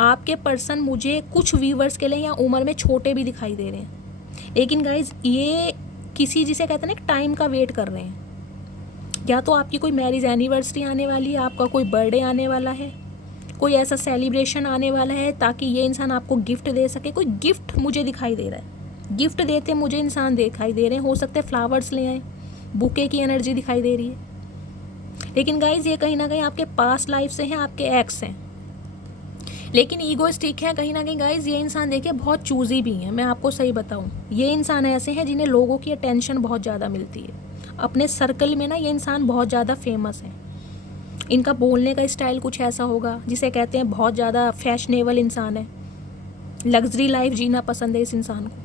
आपके पर्सन मुझे कुछ व्यूवर्स के लिए या उम्र में छोटे भी दिखाई दे रहे हैं, लेकिन गाइस ये किसी जिसे कहते हैं ना टाइम का वेट कर रहे हैं। या तो आपकी कोई मैरिज एनिवर्सरी आने वाली है, आपका कोई बर्थडे आने वाला है, कोई ऐसा सेलिब्रेशन आने वाला है ताकि ये इंसान आपको गिफ्ट दे सके। कोई गिफ्ट मुझे दिखाई दे रहा है, गिफ्ट देते मुझे इंसान दिखाई दे रहे हैं। हो सकते हैं फ्लावर्स ले आए, बुके की एनर्जी दिखाई दे रही है। लेकिन गाइज ये कहीं ना कहीं आपके पास्ट लाइफ से हैं, आपके एक्स हैं, लेकिन ईगोइस्टिक है कहीं ना कहीं गाइज। ये इंसान देखिए बहुत चूजी भी हैं, मैं आपको सही बताऊं। ये इंसान ऐसे हैं जिन्हें लोगों की अटेंशन बहुत ज़्यादा मिलती है अपने सर्कल में ना। ये इंसान बहुत ज़्यादा फेमस है, इनका बोलने का स्टाइल कुछ ऐसा होगा जिसे कहते हैं बहुत ज़्यादा फैशनेबल इंसान है। लग्जरी लाइफ जीना पसंद है इस इंसान को,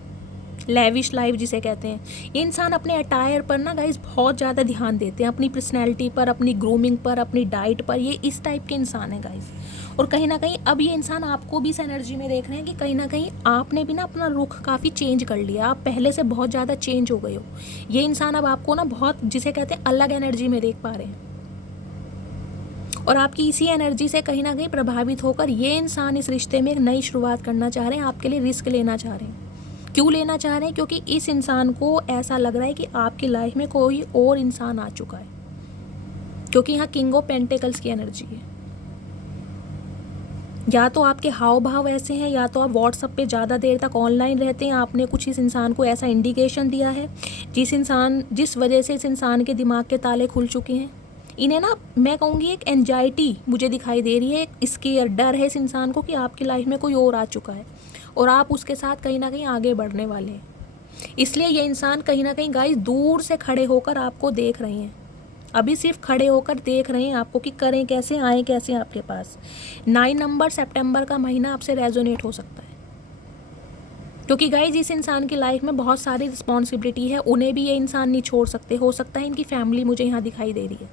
लेविश लाइफ जिसे कहते हैं। ये इंसान अपने अटायर पर ना गाइस बहुत ज़्यादा ध्यान देते हैं, अपनी पर्सनैलिटी पर, अपनी ग्रूमिंग पर, अपनी डाइट पर। ये इस टाइप के इंसान है गाइस। और कहीं ना कहीं अब ये इंसान आपको भी इस एनर्जी में देख रहे हैं कि कहीं ना कहीं आपने भी ना अपना रुख काफ़ी चेंज कर लिया, आप पहले से बहुत ज़्यादा चेंज हो गए हो। ये इंसान अब आपको ना बहुत जिसे कहते हैं अलग एनर्जी में देख पा रहे हैं, और आपकी इसी एनर्जी से कहीं ना कहीं प्रभावित होकर ये इंसान इस रिश्ते में एक नई शुरुआत करना चाह रहे हैं, आपके लिए रिस्क लेना चाह रहे हैं। क्यों लेना चाह रहे हैं? क्योंकि इस इंसान को ऐसा लग रहा है कि आपकी लाइफ में कोई और इंसान आ चुका है, क्योंकि यहाँ किंग ऑफ पेंटिकल्स की एनर्जी है। या तो आपके हाव भाव ऐसे हैं, या तो आप व्हाट्सएप पे ज़्यादा देर तक ऑनलाइन रहते हैं, आपने कुछ इस इंसान को ऐसा इंडिकेशन दिया है जिस वजह से इस इंसान के दिमाग के ताले खुल चुके हैं। इन्हें ना मैं कहूँगी एक एंजाइटी मुझे दिखाई दे रही है, एक स्केयर, डर है इस इंसान को कि आपकी लाइफ में कोई और आ चुका है और आप उसके साथ कहीं ना कहीं आगे बढ़ने वाले हैं। इसलिए ये इंसान कहीं ना कहीं गाइस दूर से खड़े होकर आपको देख रहे हैं, अभी सिर्फ खड़े होकर देख रहे हैं आपको कि करें कैसे, आए कैसे आपके पास। 9 नंबर सितंबर का महीना आपसे रेजोनेट हो सकता है, क्योंकि गाइज इस इंसान की लाइफ में बहुत सारी रिस्पॉन्सिबिलिटी है, उन्हें भी ये इंसान नहीं छोड़ सकते। हो सकता है इनकी फैमिली मुझे यहाँ दिखाई दे रही है,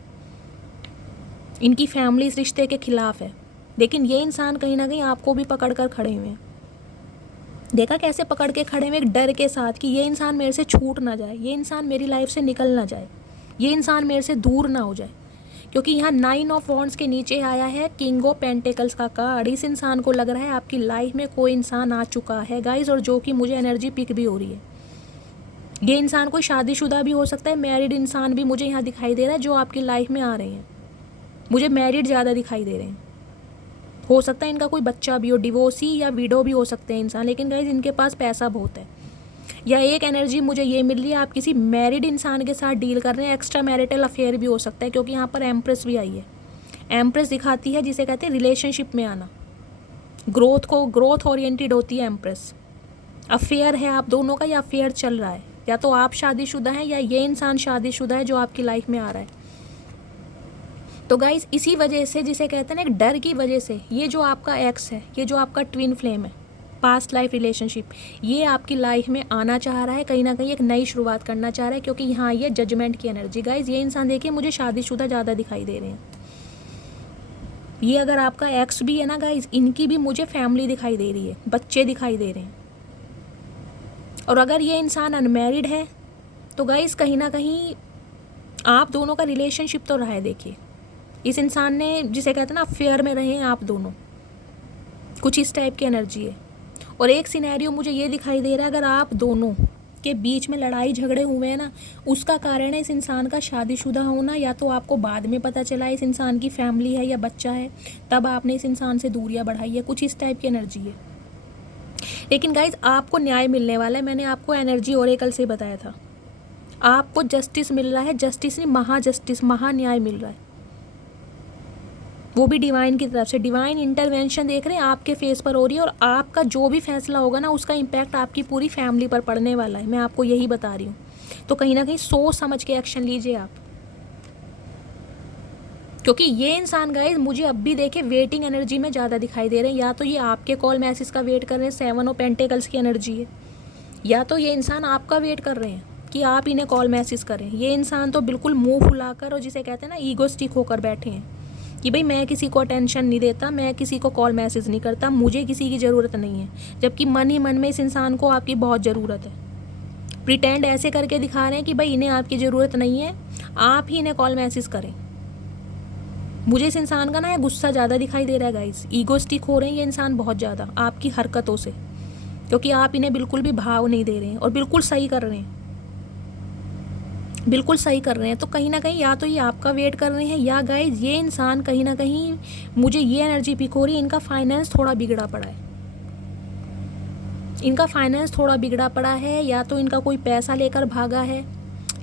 इनकी फैमिली इस रिश्ते के खिलाफ है, लेकिन ये इंसान कहीं ना कहीं आपको भी पकड़ कर खड़े हुए हैं। देखा कैसे पकड़ के खड़े हुए, एक डर के साथ कि ये इंसान मेरे से छूट ना जाए, ये इंसान मेरी लाइफ से निकल ना जाए, ये इंसान मेरे से दूर ना हो जाए। क्योंकि यहाँ 9 ऑफ वॉन्ड्स के नीचे आया है किंग ऑफ पेंटिकल्स का कार्ड। इस इंसान को लग रहा है आपकी लाइफ में कोई इंसान आ चुका है गाइज, और जो कि मुझे एनर्जी पिक भी हो रही है। ये इंसान कोई शादीशुदा भी हो सकता है, मैरिड इंसान भी मुझे यहाँ दिखाई दे रहा है जो आपकी लाइफ में आ रहे हैं। मुझे मैरिड ज़्यादा दिखाई दे रहे हैं, हो सकता है इनका कोई बच्चा भी हो, डिवोर्सी या विडो भी हो सकते हैं इंसान, लेकिन गाइज इनके पास पैसा बहुत है। या एक एनर्जी मुझे ये मिल रही है, आप किसी मैरिड इंसान के साथ डील कर रहे हैं, एक्स्ट्रा मैरिटल अफेयर भी हो सकता है, क्योंकि यहाँ पर एम्प्रेस भी आई है। एम्प्रेस दिखाती है जिसे कहते हैं रिलेशनशिप में आना, ग्रोथ ओरिएंटेड होती है एम्प्रेस। अफेयर है आप दोनों का, या अफेयर चल रहा है, या तो आप शादीशुदा हैं या ये इंसान शादीशुदा है जो आपकी लाइफ में आ रहा है। तो गाइज इसी वजह से जिसे कहते हैं ना एक डर की वजह से, ये जो आपका एक्स है, ये जो आपका ट्विन फ्लेम है, पास्ट लाइफ रिलेशनशिप, ये आपकी लाइफ में आना चाह रहा है, कहीं ना कहीं एक नई शुरुआत करना चाह रहा है, क्योंकि यहाँ ये जजमेंट की एनर्जी। गाइज ये इंसान देखिए मुझे शादीशुदा ज़्यादा दिखाई दे रहे हैं। ये अगर आपका एक्स भी है ना गाइज, इनकी भी मुझे फैमिली दिखाई दे रही है, बच्चे दिखाई दे रहे हैं। और अगर ये इंसान अनमैरिड है तो गाइज कहीं ना कहीं आप दोनों का रिलेशनशिप तो रहा है। देखिए इस इंसान ने जिसे कहते हैं ना अफेयर में रहे हैं आप दोनों, कुछ इस टाइप की एनर्जी है। और एक सिनेरियो मुझे ये दिखाई दे रहा है, अगर आप दोनों के बीच में लड़ाई झगड़े हुए हैं ना, उसका कारण है इस इंसान का शादीशुदा होना, या तो आपको बाद में पता चला इस इंसान की फैमिली है या बच्चा है, तब आपने इस इंसान से दूरियां बढ़ाई है, कुछ इस टाइप की एनर्जी है। लेकिन गाइज आपको न्याय मिलने वाला है, मैंने आपको एनर्जी ओरेकल से बताया था, आपको जस्टिस मिल रहा है, जस्टिस नहीं महा जस्टिस, महा न्याय मिल रहा है। वो भी डिवाइन की तरफ से। डिवाइन इंटरवेंशन देख रहे हैं आपके फेस पर हो रही है, और आपका जो भी फैसला होगा ना उसका इम्पैक्ट आपकी पूरी फैमिली पर पड़ने वाला है, मैं आपको यही बता रही हूँ। तो कहीं ना कहीं सोच समझ के एक्शन लीजिए आप, क्योंकि ये इंसान गाइस मुझे अब भी देखे वेटिंग एनर्जी में ज़्यादा दिखाई दे रहे हैं। या तो ये आपके कॉल मैसेज का वेट कर रहे हैं, 7 ऑफ पेंटिकल्स की एनर्जी है, या तो ये इंसान आपका वेट कर रहे हैं कि आप इन्हें कॉल मैसेज करें। ये इंसान तो बिल्कुल मुंह फुलाकर, और जिसे कहते हैं ना ईगोस्टिक होकर बैठे हैं कि भाई मैं किसी को अटेंशन नहीं देता, मैं किसी को कॉल मैसेज नहीं करता, मुझे किसी की ज़रूरत नहीं है। जबकि मन ही मन में इस इंसान को आपकी बहुत ज़रूरत है। प्रिटेंड ऐसे करके दिखा रहे हैं कि भाई इन्हें आपकी ज़रूरत नहीं है, आप ही इन्हें कॉल मैसेज करें। मुझे इस इंसान का ना ये गुस्सा ज़्यादा दिखाई दे रहा है गाइस, ईगोस्टिक हो रहे हैं ये इंसान बहुत ज़्यादा आपकी हरकतों से, क्योंकि आप इन्हें बिल्कुल भी भाव नहीं दे रहे हैं, और बिल्कुल सही कर रहे हैं, बिल्कुल सही कर रहे हैं। तो कहीं ना कहीं या तो ये आपका वेट कर रहे हैं, या गाइस ये इंसान कहीं ना कहीं, मुझे ये एनर्जी पिक हो रही है, इनका फाइनेंस थोड़ा बिगड़ा पड़ा है। इनका फाइनेंस थोड़ा बिगड़ा पड़ा है, या तो इनका कोई पैसा लेकर भागा है,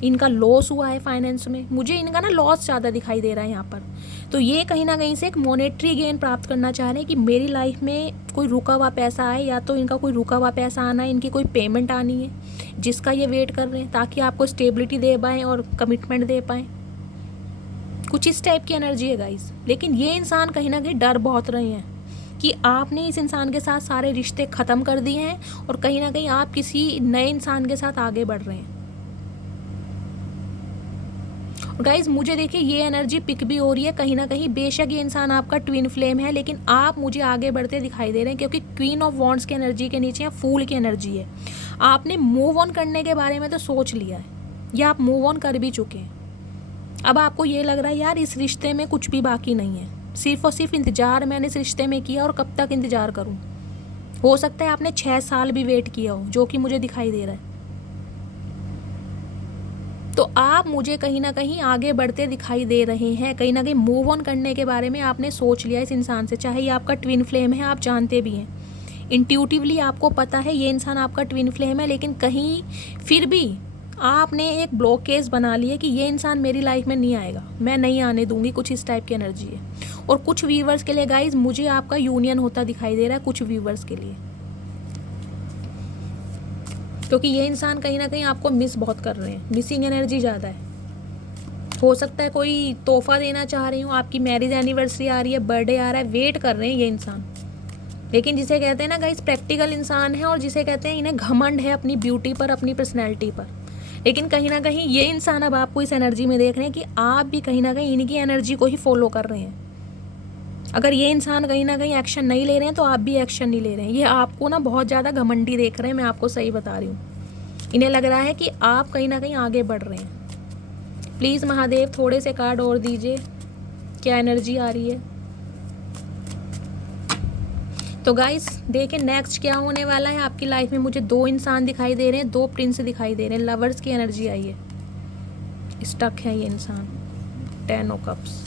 इनका लॉस हुआ है फाइनेंस में। मुझे इनका ना लॉस ज़्यादा दिखाई दे रहा है यहाँ पर। तो ये कहीं ना कहीं से एक मॉनेटरी गेन प्राप्त करना चाह रहे हैं कि मेरी लाइफ में कोई रुका हुआ पैसा आए, या तो इनका कोई रुका हुआ पैसा आना है, इनकी कोई पेमेंट आनी है जिसका ये वेट कर रहे हैं, ताकि आपको स्टेबिलिटी दे पाएँ और कमिटमेंट दे पाएँ। कुछ इस टाइप की एनर्जी है गाइस। लेकिन ये इंसान कहीं ना कहीं डर बहुत रहे हैं कि आपने इस इंसान के साथ सारे रिश्ते ख़त्म कर दिए हैं, और कहीं ना कहीं आप किसी नए इंसान के साथ आगे बढ़ रहे हैं। गाइज मुझे देखिए ये एनर्जी पिक भी हो रही है कहीं ना कहीं। बेशक ये इंसान आपका ट्विन फ्लेम है, लेकिन आप मुझे आगे बढ़ते दिखाई दे रहे हैं, क्योंकि क्वीन ऑफ वॉन्ड्स की एनर्जी के नीचे या फूल की एनर्जी है। आपने मूव ऑन करने के बारे में तो सोच लिया है, या आप मूव ऑन कर भी चुके हैं। अब आपको ये लग रहा है यार इस रिश्ते में कुछ भी बाकी नहीं है, सिर्फ और सिर्फ इंतज़ार मैंने इस रिश्ते में किया, और कब तक इंतज़ार करूँ। हो सकता है आपने 6 साल भी वेट किया हो, जो कि मुझे दिखाई दे रहा है। तो आप मुझे कहीं ना कहीं आगे बढ़ते दिखाई दे रहे हैं, कहीं ना कहीं मूव ऑन करने के बारे में आपने सोच लिया इस इंसान से। चाहे ये आपका ट्विन फ्लेम है, आप जानते भी हैं, इंट्यूटिवली आपको पता है ये इंसान आपका ट्विन फ्लेम है, लेकिन कहीं फिर भी आपने एक ब्लॉकेज बना लिया कि ये इंसान मेरी लाइफ में नहीं आएगा, मैं नहीं आने दूंगी। कुछ इस टाइप की एनर्जी है। और कुछ व्यूवर्स के लिए गाइज मुझे आपका यूनियन होता दिखाई दे रहा है, कुछ व्यूवर्स के लिए, क्योंकि ये इंसान कहीं ना कहीं आपको मिस बहुत कर रहे हैं, मिसिंग एनर्जी ज़्यादा है। हो सकता है कोई तोहफा देना चाह रही हूँ, आपकी मैरिज एनिवर्सरी आ रही है, बर्थडे आ रहा है, वेट कर रहे हैं ये इंसान। लेकिन जिसे कहते हैं ना गाइस प्रैक्टिकल इंसान है, और जिसे कहते हैं इन्हें घमंड है अपनी ब्यूटी पर, अपनी पर्सनैलिटी पर। लेकिन कहीं ना कहीं ये इंसान अब आपको इस एनर्जी में देख रहे हैं कि आप भी कहीं ना कहीं इनकी एनर्जी को ही फॉलो कर रहे हैं। अगर ये इंसान कहीं ना कहीं एक्शन नहीं ले रहे हैं, तो आप भी एक्शन नहीं ले रहे हैं। ये आपको ना बहुत ज़्यादा घमंडी देख रहे हैं, मैं आपको सही बता रही हूँ। इन्हें लग रहा है कि आप कहीं ना कहीं आगे बढ़ रहे हैं। प्लीज़ महादेव थोड़े से कार्ड और दीजिए, क्या एनर्जी आ रही है। तो गाइस देखिए नेक्स्ट क्या होने वाला है आपकी लाइफ में। मुझे 2 इंसान दिखाई दे रहे हैं, 2 प्रिंस दिखाई दे रहे हैं, लवर्स की एनर्जी आई है, स्टक है ये इंसान, 10 ऑफ कप्स।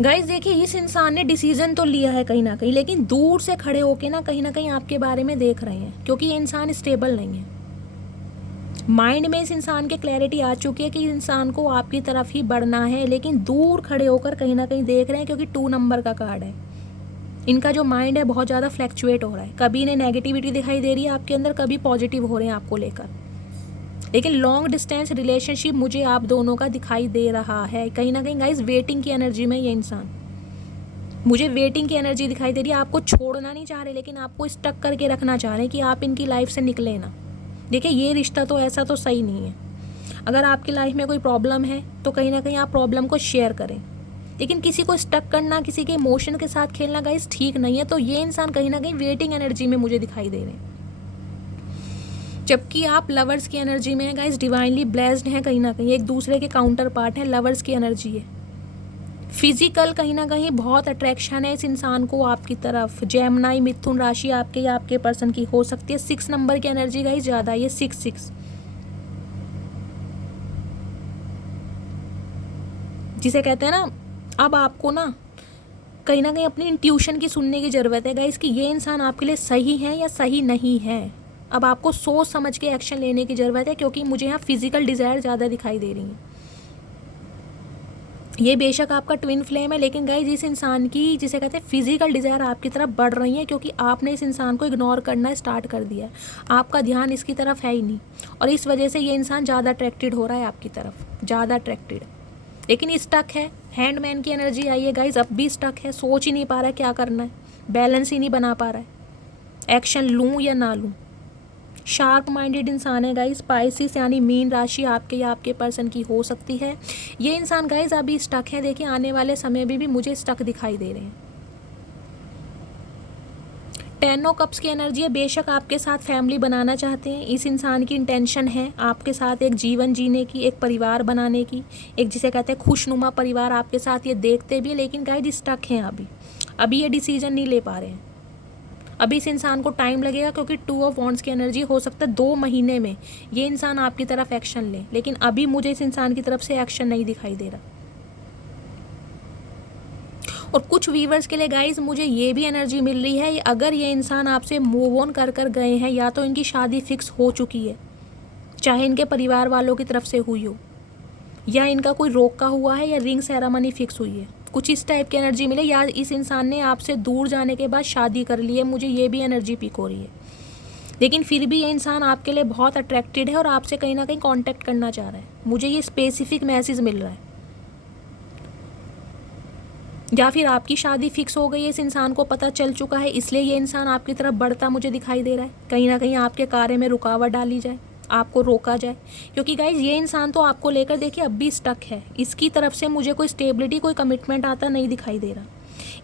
गाइस देखिए इस इंसान ने डिसीजन तो लिया है कहीं ना कहीं, लेकिन दूर से खड़े होके ना कहीं आपके बारे में देख रहे हैं, क्योंकि ये इंसान स्टेबल नहीं है। माइंड में इस इंसान के क्लैरिटी आ चुकी है कि इस इंसान को आपकी तरफ ही बढ़ना है, लेकिन दूर खड़े होकर कहीं ना कहीं देख रहे हैं, क्योंकि 2 नंबर का कार्ड है। इनका जो माइंड है बहुत ज़्यादा फ्लैक्चुएट हो रहा है, कभी इन्हें नेगेटिविटी दिखाई दे रही है आपके अंदर, कभी पॉजिटिव हो रहे हैं आपको लेकर। लेकिन लॉन्ग डिस्टेंस रिलेशनशिप मुझे आप दोनों का दिखाई दे रहा है कहीं ना कहीं। गाइस वेटिंग की एनर्जी में ये इंसान, मुझे वेटिंग की एनर्जी दिखाई दे रही है। आपको छोड़ना नहीं चाह रहे, लेकिन आपको स्टक करके रखना चाह रहे हैं कि आप इनकी लाइफ से निकले ना। देखिए ये रिश्ता तो ऐसा तो सही नहीं है। अगर आपकी लाइफ में कोई प्रॉब्लम है तो कहीं ना कहीं आप प्रॉब्लम को शेयर करें, लेकिन किसी को स्टक करना, किसी के इमोशन के साथ खेलना गाइस ठीक नहीं है। तो ये इंसान कहीं ना कहीं वेटिंग एनर्जी में मुझे दिखाई दे रहे हैं, जबकि आप लवर्स की एनर्जी में हैं गाइस, डिवाइनली ब्लेस्ड हैं कहीं ना कहीं, एक दूसरे के काउंटर पार्ट हैं, लवर्स की एनर्जी है। फिजिकल कहीं ना कहीं बहुत अट्रैक्शन है इस इंसान को आपकी तरफ। जेमिनी मिथुन राशि आपके या आपके पर्सन की हो सकती है। 6 नंबर की एनर्जी गाइस ज़्यादा है, 6 जिसे कहते हैं ना, अब आपको ना कहीं अपनी इंट्यूशन की सुनने की ज़रूरत है गाइस कि ये इंसान आपके लिए सही है या सही नहीं है। अब आपको सोच समझ के एक्शन लेने की ज़रूरत है, क्योंकि मुझे यहाँ फिजिकल डिज़ायर ज़्यादा दिखाई दे रही है। ये बेशक आपका ट्विन फ्लेम है, लेकिन गाइज इस इंसान की जिसे कहते हैं फिजिकल डिज़ायर आपकी तरफ बढ़ रही है, क्योंकि आपने इस इंसान को इग्नोर करना स्टार्ट कर दिया है। आपका ध्यान इसकी तरफ है ही नहीं, और इस वजह से ये इंसान ज़्यादा अट्रैक्टेड हो रहा है आपकी तरफ, ज़्यादा अट्रैक्टेड। लेकिन स्टक है, हैंडमैन की एनर्जी आई है गाइज, अब भी स्टक है, सोच ही नहीं पा रहा है क्या करना है, बैलेंस ही नहीं बना पा रहा है, एक्शन लूँ या ना लूँ। शार्प माइंडेड इंसान है गाइज, स्पाइसिस यानी मीन राशि आपके या आपके पर्सन की हो सकती है। ये इंसान गाइज अभी स्टक है, देखिए आने वाले समय में भी मुझे स्टक दिखाई दे रहे हैं। 10 ऑफ कप्स की एनर्जी है, बेशक आपके साथ फैमिली बनाना चाहते हैं, इस इंसान की इंटेंशन है आपके साथ एक जीवन जीने की, एक परिवार बनाने की, एक जिसे कहते हैं खुशनुमा परिवार आपके साथ ये देखते भी है, लेकिन गाइज स्टक हैं अभी ये डिसीजन नहीं ले पा रहे हैं। अभी इस इंसान को टाइम लगेगा, क्योंकि 2 ऑफ वॉन्ड्स की एनर्जी हो सकता है 2 महीने में ये इंसान आपकी तरफ एक्शन ले, लेकिन अभी मुझे इस इंसान की तरफ से एक्शन नहीं दिखाई दे रहा। और कुछ व्यूवर्स के लिए गाइज मुझे ये भी एनर्जी मिल रही है, अगर ये इंसान आपसे मूव ऑन कर गए हैं, या तो इनकी शादी फिक्स हो चुकी है, चाहे इनके परिवार वालों की तरफ से हुई हो, या इनका कोई रोका हुआ है, या रिंग सेरेमनी फिक्स हुई है, कुछ इस टाइप की एनर्जी मिले, या इस इंसान ने आपसे दूर जाने के बाद शादी कर ली है, मुझे ये भी एनर्जी पिक हो रही है। लेकिन फिर भी ये इंसान आपके लिए बहुत अट्रैक्टेड है और आपसे कहीं ना कहीं कांटेक्ट करना चाह रहा है, मुझे ये स्पेसिफिक मैसेज मिल रहा है। या फिर आपकी शादी फिक्स हो गई है, इस इंसान को पता चल चुका है, इसलिए ये इंसान आपकी तरफ बढ़ता मुझे दिखाई दे रहा है, कहीं ना कहीं आपके कार्य में रुकावट डाली जाए, आपको रोका जाए, क्योंकि गाइज ये इंसान तो आपको लेकर देखिए अब भी स्टक है, इसकी तरफ से मुझे कोई स्टेबिलिटी, कोई कमिटमेंट आता नहीं दिखाई दे रहा।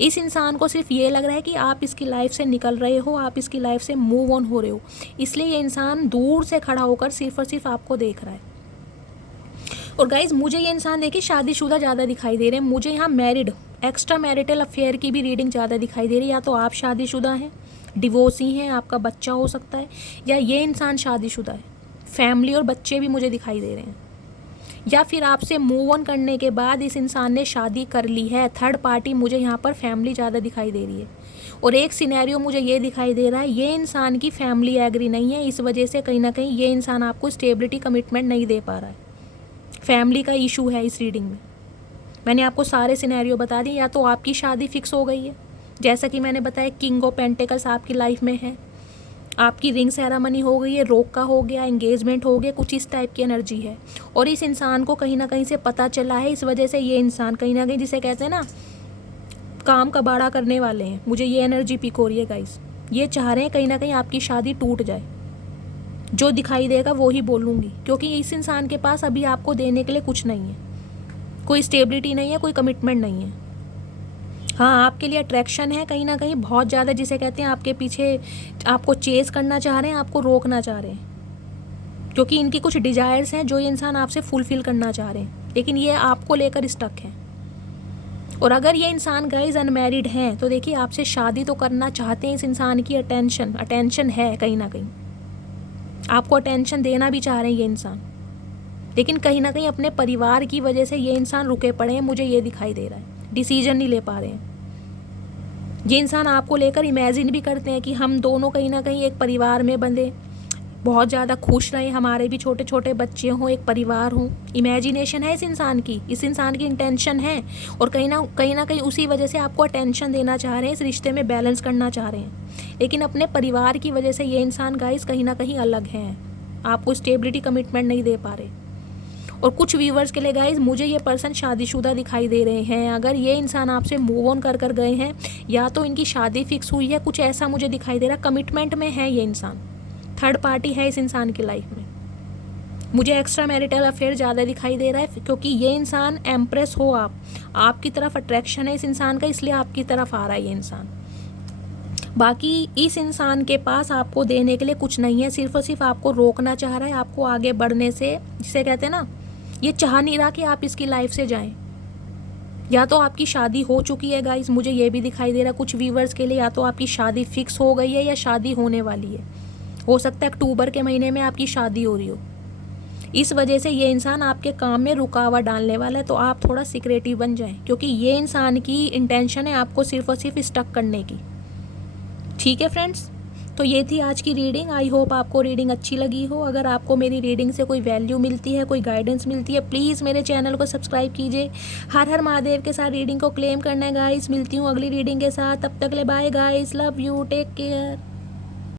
इस इंसान को सिर्फ ये लग रहा है कि आप इसकी लाइफ से निकल रहे हो, आप इसकी लाइफ से मूव ऑन हो रहे हो, इसलिए ये इंसान दूर से खड़ा होकर सिर्फ और सिर्फ आपको देख रहा है। और गाइज मुझे ये इंसान देखिए शादीशुदा ज़्यादा दिखाई दे रहे हैं, मुझे यहाँ मैरिड एक्स्ट्रा मैरिटल अफेयर की भी रीडिंग ज़्यादा दिखाई दे रही है, या तो आप शादीशुदा हैं, डिवोर्सी हैं, आपका बच्चा हो सकता है, या ये इंसान शादीशुदा है, फैमिली और बच्चे भी मुझे दिखाई दे रहे हैं, या फिर आपसे मूव ऑन करने के बाद इस इंसान ने शादी कर ली है, थर्ड पार्टी, मुझे यहाँ पर फैमिली ज़्यादा दिखाई दे रही है। और एक सिनेरियो मुझे ये दिखाई दे रहा है, ये इंसान की फैमिली एग्री नहीं है, इस वजह से कहीं ना कहीं ये इंसान आपको स्टेबिलिटी कमिटमेंट नहीं दे पा रहा है, फैमिली का इशू है इस रीडिंग में। मैंने आपको सारे सिनेरियो बता दिए, या तो आपकी शादी फिक्स हो गई है, जैसा कि मैंने बताया किंग ऑफ पेंटिकल्स आपकी लाइफ में है, आपकी रिंग सेरेमनी हो गई है, रोका हो गया, एंगेजमेंट हो गया, कुछ इस टाइप की एनर्जी है, और इस इंसान को कहीं ना कहीं से पता चला है, इस वजह से ये इंसान कहीं ना कहीं जिसे कहते हैं ना काम कबाड़ा करने वाले हैं, मुझे ये एनर्जी पिक हो रही है गाइस। ये चाह रहे हैं कहीं ना कहीं आपकी शादी टूट जाए, जो दिखाई देगा वो ही बोलूँगी, क्योंकि इस इंसान के पास अभी आपको देने के लिए कुछ नहीं है, कोई स्टेबिलिटी नहीं है, कोई कमिटमेंट नहीं है। हाँ, आपके लिए अट्रैक्शन है कहीं ना कहीं बहुत ज़्यादा, जिसे कहते हैं आपके पीछे आपको चेस करना चाह रहे हैं, आपको रोकना चाह रहे हैं, क्योंकि इनकी कुछ डिजायर्स हैं जो ये इंसान आपसे फुलफिल करना चाह रहे हैं, लेकिन ये आपको लेकर स्टक है। और अगर ये इंसान गाइज अनमैरिड हैं तो देखिए आपसे शादी तो करना चाहते हैं, इस इंसान की अटेंशन है, कहीं ना कहीं आपको अटेंशन देना भी चाह रहे हैं ये इंसान, लेकिन कहीं ना कहीं अपने परिवार की वजह से ये इंसान रुके पड़े हैं, मुझे ये दिखाई दे रहा है, डिसीजन नहीं ले पा रहे हैं। ये इंसान आपको लेकर इमेजिन भी करते हैं कि हम दोनों कहीं ना कहीं एक परिवार में बंधे, बहुत ज़्यादा खुश रहें, हमारे भी छोटे छोटे बच्चे हों, एक परिवार हो, इमेजिनेशन है इस इंसान की, इस इंसान की इंटेंशन है, और कहीं ना कहीं उसी वजह से आपको अटेंशन देना चाह रहे हैं, इस रिश्ते में बैलेंस करना चाह रहे हैं, लेकिन अपने परिवार की वजह से ये इंसान गाइस कहीं ना कहीं अलग हैं, आपको स्टेबिलिटी कमिटमेंट नहीं दे पा रहे। और कुछ व्यूवर्स के लिए गाइज मुझे ये पर्सन शादीशुदा दिखाई दे रहे हैं, अगर ये इंसान आपसे मूव ऑन कर गए हैं, या तो इनकी शादी फिक्स हुई है, कुछ ऐसा मुझे दिखाई दे रहा है, कमिटमेंट में है ये इंसान, थर्ड पार्टी है इस इंसान की लाइफ में, मुझे एक्स्ट्रा मैरिटल अफेयर ज़्यादा दिखाई दे रहा है, क्योंकि ये इंसान एम्प्रेस हो, आपकी तरफ अट्रैक्शन है इस इंसान का, इसलिए आपकी तरफ आ रहा है ये इंसान। बाकी इस इंसान के पास आपको देने के लिए कुछ नहीं है, सिर्फ और सिर्फ आपको रोकना चाह रहा है, आपको आगे बढ़ने से, जिसे कहते हैं ना, ये चाह नहीं रहा कि आप इसकी लाइफ से जाएं। या तो आपकी शादी हो चुकी है गाइस, मुझे ये भी दिखाई दे रहा है कुछ व्यूवर्स के लिए, या तो आपकी शादी फिक्स हो गई है या शादी होने वाली है, हो सकता है अक्टूबर के महीने में आपकी शादी हो रही हो, इस वजह से ये इंसान आपके काम में रुकावट डालने वाला है, तो आप थोड़ा सिक्रेटिव बन जाएं, क्योंकि ये इंसान की इंटेंशन है आपको सिर्फ और सिर्फ स्टक करने की। ठीक है फ्रेंड्स, तो ये थी आज की रीडिंग। आई होप आपको रीडिंग अच्छी लगी हो। अगर आपको मेरी रीडिंग से कोई वैल्यू मिलती है, कोई गाइडेंस मिलती है, प्लीज़ मेरे चैनल को सब्सक्राइब कीजिए। हर हर महादेव के साथ रीडिंग को क्लेम करना है गाइस। मिलती हूँ अगली रीडिंग के साथ, तब तक ले bye guys, love you, take care.